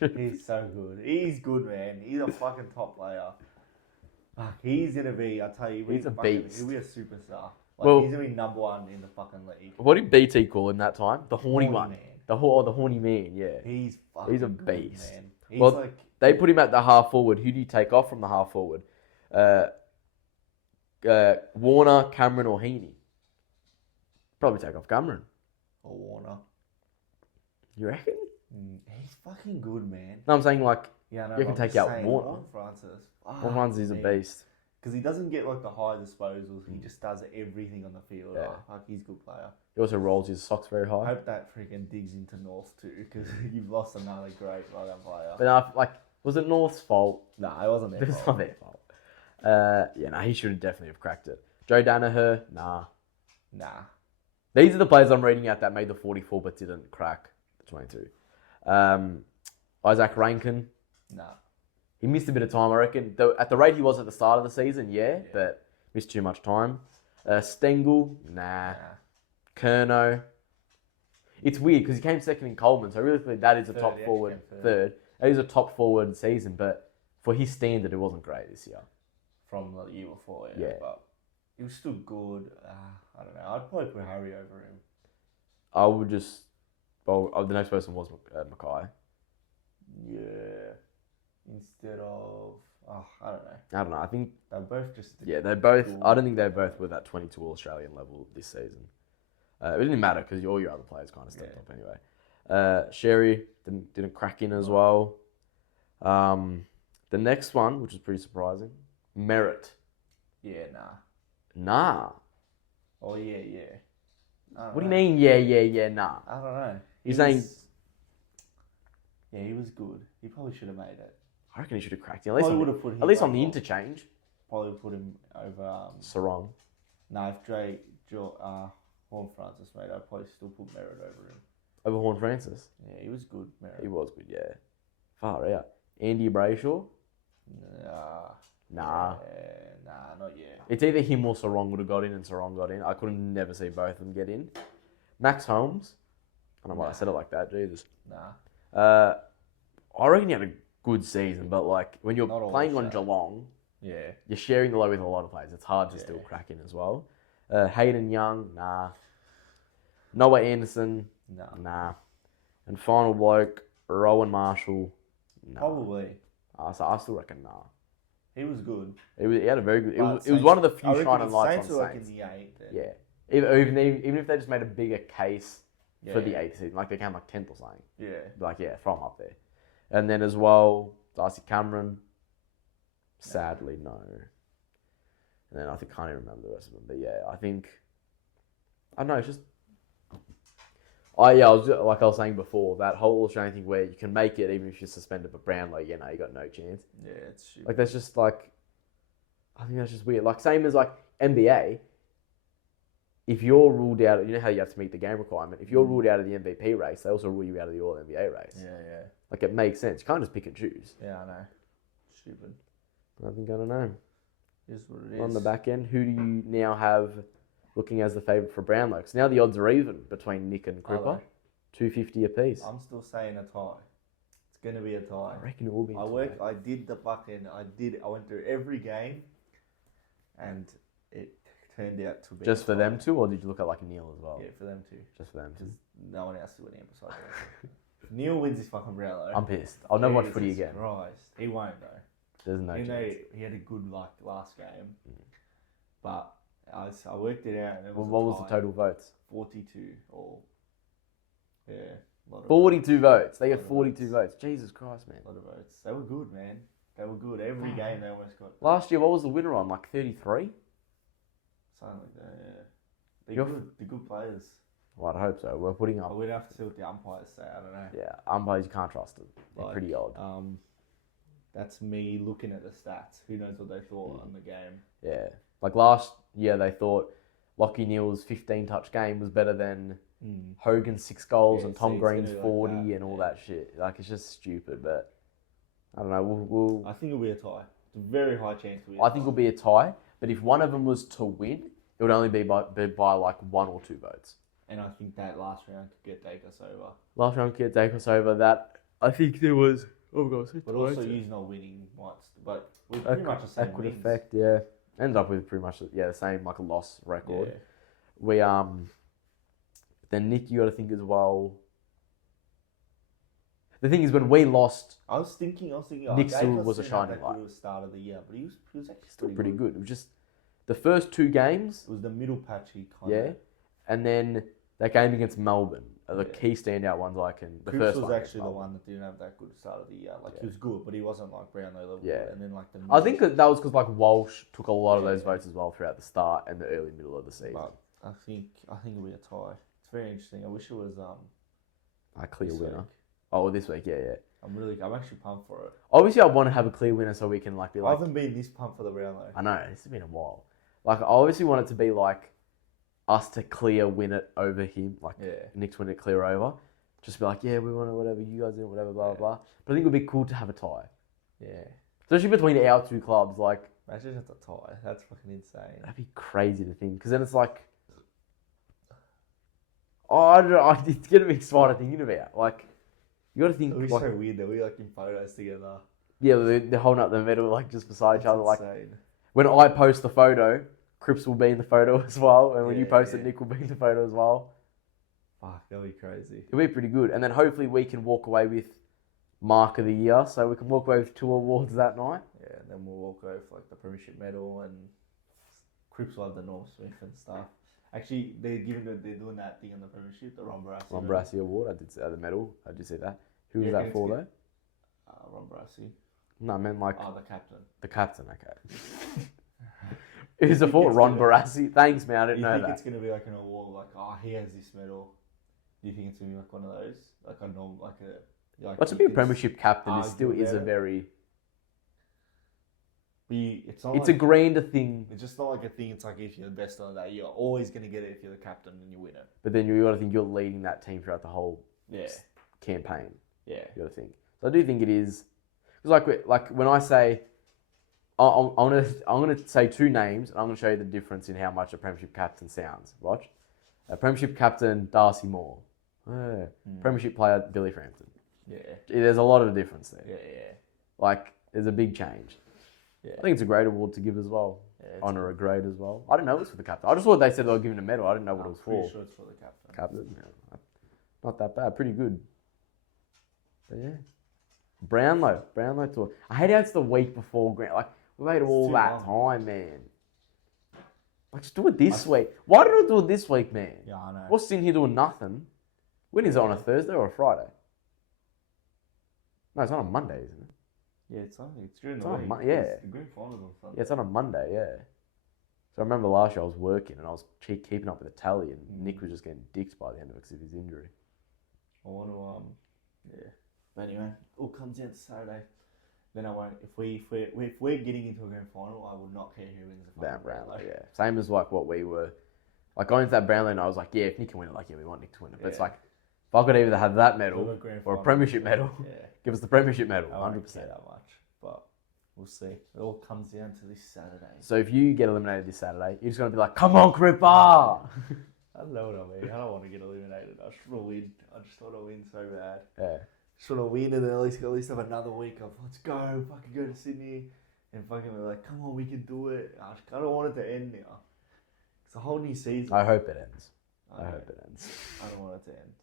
good. He's so good. He's good, man. He's a fucking top player. Fuck, he's gonna be. I tell you, He's a fucking, beast. He'll be a superstar. Like, Well- he's gonna be number one in the fucking league. What did BT call him that time? The horny one. Man. The horny man, yeah. He's fucking. He's a good, beast. man. He's Well, like. They put him at the half forward. Who do you take off from the half forward? Warner, Cameron, or Heaney? Probably take off Cameron. Or Warner. You reckon? He's fucking good, man. No, I'm saying like Yeah, no, you can but I'm take just out saying, Warner. Warren Francis. Warner is a beast. Because he doesn't get like the high disposals. He just does everything on the field. Yeah. Fuck, he's a good player. He also rolls his socks very I high. hope that freaking digs into North too, because you've lost another great rugby player. But like, was it North's fault? Nah, it wasn't their It's fault. not their fault. He should definitely have cracked it. Joe Danaher, nah. Nah. These are the players I'm reading out that made the 44 but didn't crack the 22. Isaac Rankin, Nah. he missed a bit of time, I reckon. Though at the rate he was at the start of the season, yeah. But missed too much time. Stengel, nah. Kerno. It's weird because he came second in Coleman, so really that is a top forward third. That is a top forward season, but for his standard, it wasn't great this year. From the year before, Yeah. But he was still good. I don't know. I'd probably put Harry over him. I would just. Well, the next person was Mackay. Yeah. Instead of. I don't know. I don't know. I think. They're both just. Yeah, they're both. I don't think they both were that 22 All-Australian level this season. It didn't matter because all your other players kind of stepped up anyway. Sherry didn't crack in as well. The next one, which is pretty surprising, Merritt. Yeah, nah. Nah. Oh, yeah. What do you mean? Yeah, nah. I don't know. You're saying... Yeah, he was good. He probably should have made it. I reckon he should have cracked it. At least on the interchange. Probably would put him over... Sarong. No, if Horn Francis made it, I'd probably still put Merritt over him. Over Horn Francis? Yeah, he was good, Merritt. He was good, yeah. Far out. Andy Brayshaw? Nah. Not yet. It's either him or Sarong would have got in, and Sarong got in. I could never see both of them get in. Max Holmes? I don't know why I said it like that, Jesus. Nah. I reckon he had a good season, but like when you're Not playing on also. Geelong, Yeah. you're sharing the load with a lot of players. It's hard to still crack in as well. Hayden Young, nah. Noah Anderson, nah. And final bloke, Rowan Marshall, nah. Probably. So I still reckon nah. He was good. He had a very good. It But was one of the few I reckon shining if lights Saints on were Saints. like in the 8, then Yeah, even if they just made a bigger case for the 8th season, like they came like 10th or something. Yeah. Like from up there, and then as well, Darcy Cameron. Sadly, no. And then I can't even remember the rest of them. But yeah, I think I don't know. It's just I was saying before, that whole Australian thing where you can make it even if you're suspended, but Brownlow, you got no chance. Yeah, it's stupid. Like that's just like, I think that's just weird. Like same as like NBA. If you're ruled out, you know how you have to meet the game requirement. If you're ruled out of the MVP race, they also rule you out of the All NBA race. Yeah. Like it makes sense. You can't just pick and choose. Yeah, I know. Stupid. I think I don't know. Is what it is. On the back end, who do you now have looking as the favourite for Brownlow? Because now the odds are even between Nick and Cripper, 250 apiece. I'm still saying a tie. It's gonna be a tie. I reckon it will be. I went through every game, and it turned out to be Just a for tie. them two, or did you look at like Neil as well? Yeah, for them too. Just for them two. No one else is winning besides them. If Neil wins his fucking Brownlow, I'm pissed. I'll never watch footy Jesus again. Christ, he won't though. There's no chance. He had a good last game, but I worked it out. And it was What was the total votes? 42 all. Yeah, a lot of 42 votes. They Lot get of 42 votes. Jesus Christ, man. A lot of votes. They were good, man. They were good. Every game they almost got Last year, what was the winner on? Like 33? something like that. Yeah, they're You're- good. They're good players. Well, I'd hope so. We're putting I up. would have to see what the umpires say. I don't know. Yeah, umpires, you can't trust them. They're Like, pretty odd. That's me looking at the stats. Who knows what they thought on the game? Yeah. Like last year, they thought Lockie Neal's 15 touch game was better than Hogan's 6 goals Yeah, and Tom see, it's Green's gonna be like 40 that, and all yeah. that shit. Like, it's just stupid, but I don't know. We'll I think it'll be a tie. It's a very high chance to be. I think it'll be a tie, but if one of them was to win, it would only be by like 1 or 2 votes. And I think that last round could get Dacos over. Last round could take us over that. I think there was. Oh my god, But also, you're not winning once. But with pretty much the same Equity wins. effect, yeah. Ended up with pretty much the same like a loss record. Yeah. We then Nick, you got to think as well. The thing is, when we lost, I was thinking. Nick still Dacos was a didn't have shining that light. good at the start of the year, but he was actually still pretty good. It was just the first 2 games, It was the middle patch he kind yeah, of. and then that game against Melbourne. are the key standout ones I can. The Cripps first was one actually the one that didn't have that good start of the year. Like he was good, but he wasn't like Brownlow level. Yeah. And then like the. I think that was because like Walsh took a lot of those votes as well throughout the start and the early middle of the season. But I think it'll be a tie. It's very interesting. I wish it was a clear this winner. week. Oh, this week, yeah. I'm actually pumped for it. Obviously, I want to have a clear winner so we can like be I like. haven't been this pumped for the Brownlow. I know it's been a while. Like I obviously want it to be like us to clear win it over him, like Nick's win it clear over. Just be like, yeah, we want it, whatever you guys do, whatever, blah blah blah. But I think it would be cool to have a tie. Yeah. Especially between our two clubs, like. Imagine it's a tie. That's fucking insane. That'd be crazy to think, because then it's like. Oh, I don't know. It's gonna be exciting thinking about. Like, you got to think. It'll be like, so weird that we like in photos together. Yeah, they're holding up the medal like just beside each other. Like Insane. when I post the photo, Cripps will be in the photo as well, and when you post it, Nick will be in the photo as well. Fuck, that'll be crazy. It'll be pretty good, and then hopefully we can walk away with Mark of the Year, so we can walk away with 2 awards that night. Yeah, and then we'll walk away with like the Premiership medal, and Cripps will have the North Smith and stuff. Actually, they're doing that thing on the Premiership, the Ron Barassi. Ron Barassi award. I did see the medal. I did see that. Who was that for though? Ron Barassi. No, I meant like the captain. The captain. Okay. Who's it for? Ron Barassi. Thanks, man. I didn't know that. You think it's gonna be like an award, like he has this medal? Do you think it's gonna be like one of those, like a normal, like a like? Well, to be a Premiership captain, it still is a it. very. It's a grander thing. It's just not like a thing. It's like if you're the best on that, you're always gonna get it if you're the captain and you win it. But then you got to think you're leading that team throughout the whole campaign. Yeah. You got to think. So I do think it is. Because like when I say, I'm gonna say 2 names, and I'm gonna show you the difference in how much a Premiership captain sounds. Watch. A Premiership captain, Darcy Moore. Premiership player, Billy Frampton. Yeah. There's a lot of difference there. Yeah. Like there's a big change. Yeah. I think it's a great award to give as well. Yeah, Honour a grade as well. I didn't know it was for the captain. I just thought they said they were giving a medal. I didn't know what it was for. Pretty sure it's for the captain. Captain, yeah. Not that bad. Pretty good. But yeah. Brownlow tour. I hate how it's the week before grand. Like we waited all that time, man. Like just do it this week. Why did I do it this week, man? Yeah, I know. What's sitting here doing nothing? When is it on a Thursday or a Friday? No, it's on a Monday, isn't it? Yeah, it's during the week. The grand finals on Sunday. Yeah, it's on a Monday, yeah. So I remember last year I was working and I was keeping up with the tally, and Nick was just getting dicked by the end of it because of his injury. I want to, But anyway, it all comes down to Saturday. Then I won't. If we're getting into a grand final, I would not care who wins the final. Brownlow, yeah. Same as like what we were, like going into that Brownlow, and I was like, yeah, if Nick can win it, like we want Nick to win it. But it's like, if I could either have that medal or a Premiership medal, give us the Premiership medal, 100%. That much, but we'll see. It all comes down to this Saturday. So if you get eliminated this Saturday, you're just gonna be like, come on, Cripper! I don't know what I mean. I don't want to get eliminated. I just want to win. I just want to win so bad. Yeah. Just want to win and then at least have another week of let's go, fucking go to Sydney, and fucking be like, come on, we can do it. I don't want it to end now. It's a whole new season. I hope it ends. I hope it ends. I don't want it to end.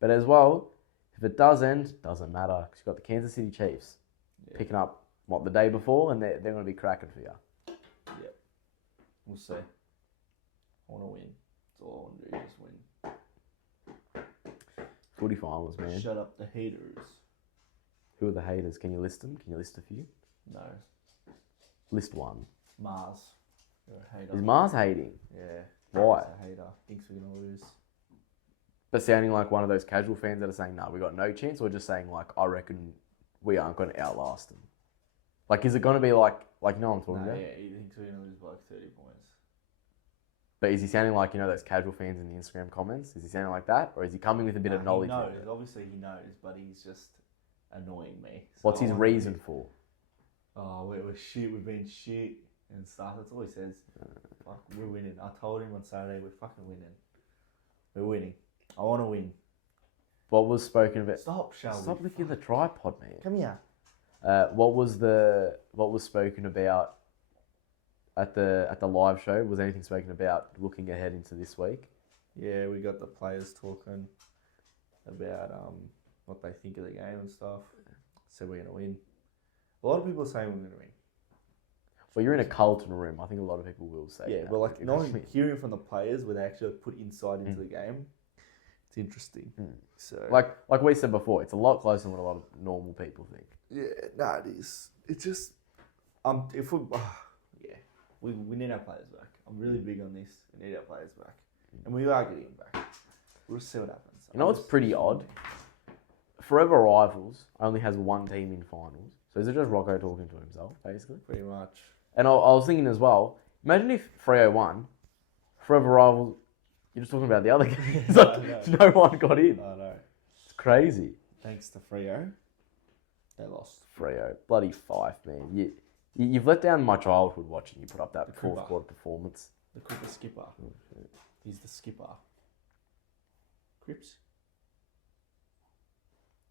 But as well, if it does end, doesn't matter because you've got the Kansas City Chiefs picking up the day before, and they're going to be cracking for you. Yep. We'll see. I want to win. That's all I want to do. Just win. Footy finals, man. Shut up the haters. Who are the haters? Can you list them? Can you list a few? No. List one. Mars. You're a hater. Is Mars hating? Yeah. Why? He's a hater. Thinks we're going to lose. But sounding like one of those casual fans that are saying, no, we got no chance, or just saying, like, I reckon we aren't going to outlast them. Like, is it going to be like you know what I'm talking about? Yeah, he thinks we're going to lose by like 30 points. But is he sounding like, those casual fans in the Instagram comments? Is he sounding like that? Or is he coming with a bit of knowledge? He knows. Obviously he knows, but he's just annoying me. So what's his reason for? Oh, we're shit. We've been shit and stuff. That's all he says. Fuck, we're winning. I told him on Saturday, we're fucking winning. We're winning. I want to win. What was spoken about? Stop licking the tripod, man. Come here. What was spoken about at the live show? Was anything spoken about looking ahead into this week? Yeah, we got the players talking about what they think of the game and stuff. Said we're gonna win. A lot of people are saying we're gonna win. Well, you're in a Carlton room. I think a lot of people will say. Yeah, that. but like not hearing from the players where they actually put insight into the game. It's interesting. So Like we said before, it's a lot closer than what a lot of normal people think. yeah, no, it is. It's just if we need our players back. I'm really big on this. We need our players back, and we are getting them back. We'll see what happens. You know what's pretty odd? Forever Rivals only has one team in finals. So is it just Rocco talking to himself, basically? Pretty much. And I was thinking as well, imagine if Freo won, Forever Rivals, you're just talking about the other games. Like, no one got in. I know. It's crazy. Thanks to Freo, they lost. Freo, bloody Fife, man. You've let down my childhood watching you put up that fourth Cripper. quarter performance. The Cripper skipper. He's the skipper. Crips.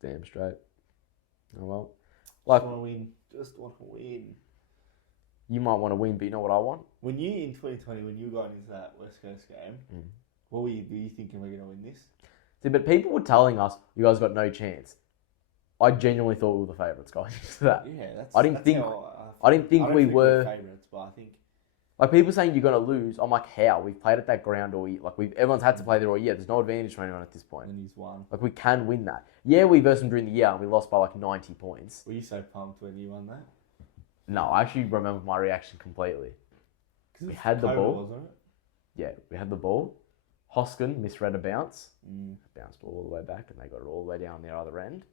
Damn straight. Oh well. Just want to win. Just want to win. You might want to win, but you know what I want? When you, in 2020, when you were going into that West Coast game, what were you thinking we're going to win this? See, but people were telling us, you guys got no chance. I genuinely thought we were the favourites going into that. Yeah, I didn't think we were favourites, but I think like people saying you're gonna lose. I'm like, how? We've played at that ground all year. Like everyone's had to play there all year. There's no advantage for anyone at this point. and he's won. Like we can win that. Yeah, we versed them during the year and we lost by like 90 points. Were you so pumped when you won that? No, I actually remember my reaction completely. We had the ball. Wasn't it? Yeah, we had the ball. Hoskin misread a bounce. Bounced all the way back and they got it all the way down the other end.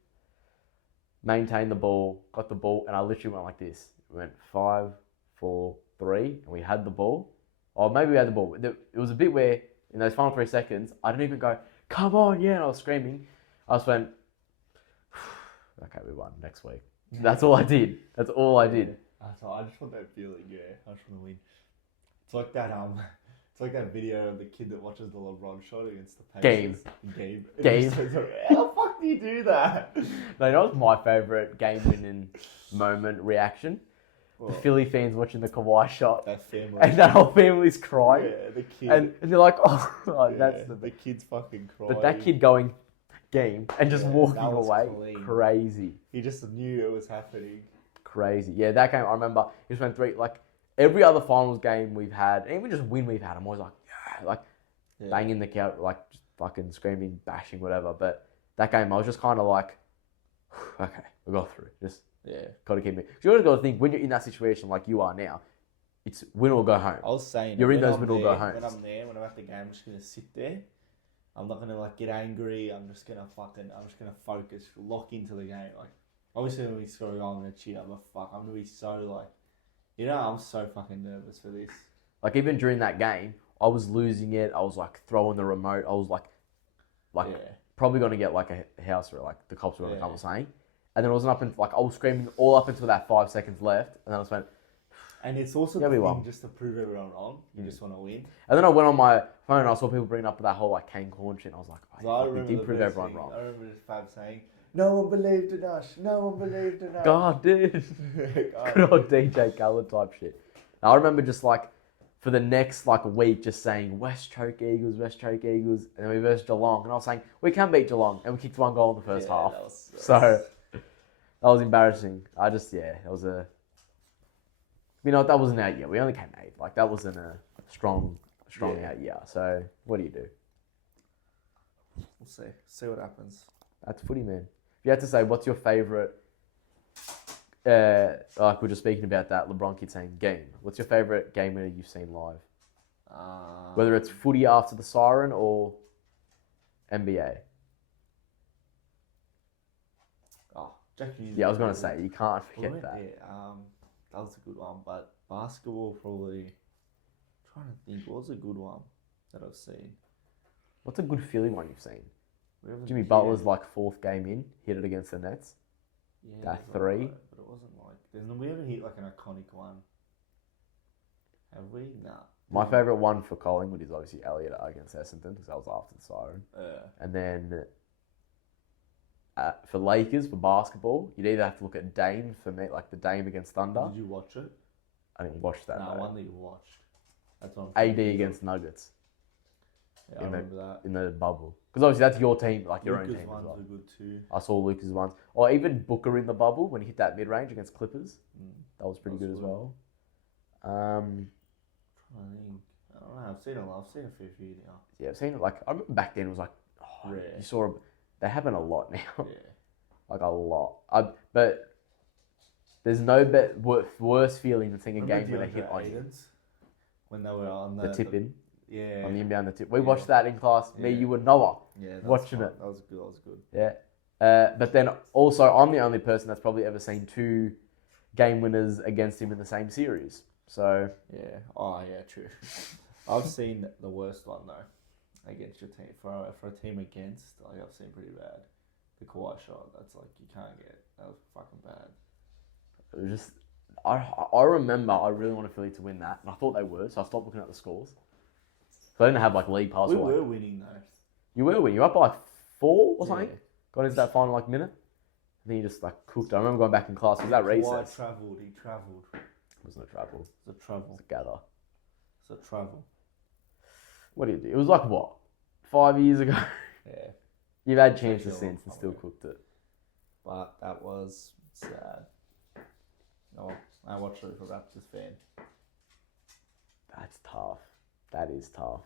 Maintained the ball, got the ball, and I literally went like this. We went 5, 4, 3, and we had the ball. Or maybe we had the ball. It was a bit where, in those final 3 seconds, I didn't even go, come on, yeah, and I was screaming. I just went, okay, we won next week. That's all I did. That's all I did. I just want that feeling, yeah. I just want to win. It's like that it's like that video of the kid that watches the LeBron shot against the Pacers. Game. How the fuck do you do that? No, you know what's my favourite game-winning moment reaction? The Philly fans watching the Kawhi shot. That family. And that whole family's crying. Yeah, the kid. And they're like, oh, that's the kid's fucking crying. But that kid going, game, and just walking away. Clean. Crazy. He just knew it was happening. Crazy. Yeah, that game, I remember, he just went 3, like, every other finals game we've had, and even just win we've had, I'm always like, yeah, like, banging the couch, like, just fucking screaming, bashing, whatever. But that game, I was just kind of like, okay, we got through. Just, got to keep it. Because you always got to think, when you're in that situation like you are now, it's win or go home. I was saying, you're in those win or go homes. When I'm there, when I'm at the game, I'm just going to sit there. I'm not going to, like, get angry. I'm just going to focus, lock into the game. Like, obviously, when we score a goal, I'm going to cheer, but fuck, I'm going to be so, like, you know, I'm so fucking nervous for this. Like, even during that game, I was losing it. I was, like, throwing the remote. I was, like probably going to get, like, a house or, like, the cops were going to come or something. And then it wasn't up until, like, I was screaming all up until that 5 seconds left. And then I just went... And it's also the thing just to prove everyone wrong. You just want to win. And then I went on my phone and I saw people bring up that whole, like, Kane Corn shit. And I was like, we did prove everyone wrong. I remember just Fab saying, no one believed in us. No one believed in us. God, dude. Good old DJ Khaled type shit. Now, I remember just, like, for the next, like, week, just saying, West Choke Eagles. And then we versed Geelong. And I was saying, we can beat Geelong. And we kicked 1 goal in the first half. So, that was embarrassing. It was a... You know, that wasn't our year. We only came 8th. Like, that wasn't a strong out year. So, what do you do? We'll see. See what happens. That's footy, man. If you had to say, what's your favourite... like, we were just speaking about that LeBron kid saying game. What's your favourite game winner you've seen live? Whether it's footy after the siren or NBA. Jack Hughes. Yeah, I was going to say, you can't forget that. Yeah, that was a good one. But basketball, probably... I'm trying to think, what was a good one that I've seen? What's a good Philly one you've seen? Jimmy Butler's, like, 4th game in, hit it against the Nets. Yeah, that 3. Right, but it wasn't like... we haven't hit, like, an iconic one. Have we? Nah. My favourite one for Collingwood is obviously Elliott against Essendon, because that was after the siren. And then... for Lakers, for basketball, you'd either have to look at Dame for me, like the Dame against Thunder. Did you watch it? I didn't watch that. No, one that you watched. That's what I'm AD against Nuggets. Yeah, I remember that. In the bubble. Because obviously that's your team, like your own team as well. Lucas ones are good too. I saw Lucas' ones. Or even Booker in the bubble when he hit that mid-range against Clippers. That was pretty good as well. I think. I don't know. I've seen a fair few now. Yeah, I've seen it. Like, I remember back then it was like, rare. You saw they happen a lot now. Yeah. Like a lot. But there's no worse feeling than seeing a game when they hit on you. When they were on The tip in. Yeah. On the inbound, the tip. We watched that in class. Me, you, and Noah. Watching it. That was good. That was good. Yeah. But then also, I'm the only person that's probably ever seen 2 game winners against him in the same series. So Yeah. Oh, yeah. True. I've seen the worst one though against your team for a team against. Like I've seen pretty bad. The Kawhi shot. That's like you can't get. That was fucking bad. it was just. I remember I really wanted Philly to win that, and I thought they were, so I stopped looking at the scores. So I didn't have like league pass. We were winning though. You were winning. You were up by like 4 or something. Yeah. Got into that final like minute. I think you just like cooked. I remember going back in class. Was that recess? Kawhi travelled. He travelled. It was no travel. It's a travel. It's a gather. It's a travel. What do you do? It was like what? 5 years ago. Yeah. You've had chances Actually, since and still cooked it. But that was sad. No, I watched it as a Raptors fan. That's tough. That is tough.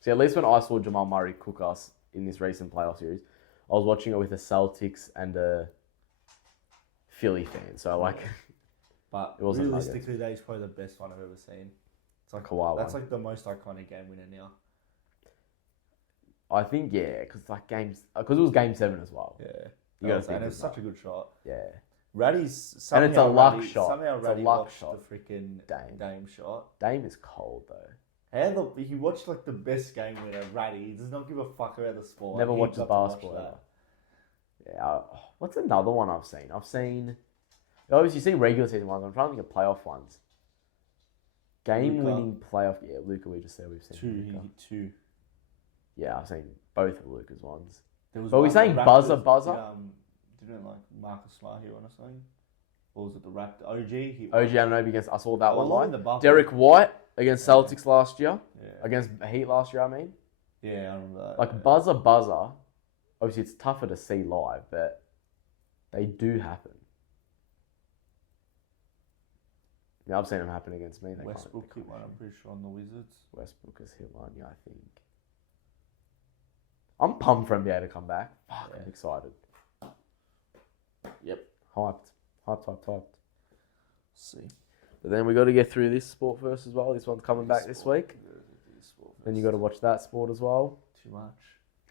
See, at least when I saw Jamal Murray cook us in this recent playoff series, I was watching it with a Celtics and a Philly fan. So like, but it wasn't realistically, that is probably the best one I've ever seen. It's like Kawhi that's one. like the most iconic game winner now. I think because it was Game 7 as well. Yeah, You gotta think and it was of such that. a good shot. Yeah. Ratty's And it's a luck shot. Somehow It's a Ratty luck watched shot. the freaking Dame. Dame shot. Dame is cold though. And he watched like the best game winner, Ratty. He does not give a fuck about the sport. Never He watches got to watch basketball that. ever. Yeah. What's another one I've seen? Obviously you see regular season ones. I'm trying to think of playoff ones. Game-winning playoff. Yeah, Luka. We just said we've seen. He Luka. hit 2. Yeah, I've seen both of Luka's ones. There was But are we one, saying the buzzer? Didn't like Marcus Smart here on or something? Or was it the Raptor? OG? OG Anunoby against. I saw that one in live. the bubble. Derek White against Celtics last year. Yeah. Against Heat last year. I mean, Yeah, I remember that. like buzzer. Obviously, it's tougher to see live, but they do happen. Yeah, I've seen them happen against me. Westbrook hit one, I'm pretty sure, on the Wizards. Westbrook has hit one, yeah, I think. I'm pumped for NBA to come back. Fuck, Yeah. I'm excited. Yep. Hyped. See. But then we got to get through this sport first as well. This one's coming back this week. Then you got to watch that sport as well. Too much.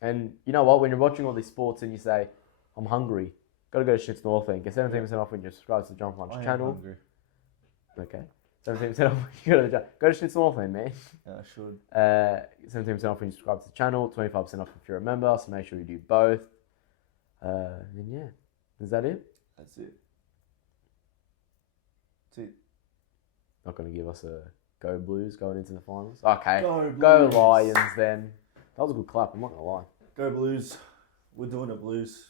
And you know what? When you're watching all these sports and you say, I'm hungry, got to go to Shits North and get 17% off when you subscribe to the Jump Punch channel. Hungry. Okay. 17% off when you go to the Go to Shits North man. Yeah, I should. 17% off when you subscribe to the channel, 25% off if you're a member, so make sure you do both. And yeah, is that it? That's it. That's it. Not going to give us a go Blues going into the finals? Okay, Go go Blues. Lions then. That was a good clap, I'm not going to lie. Go Blues. We're doing it, Blues.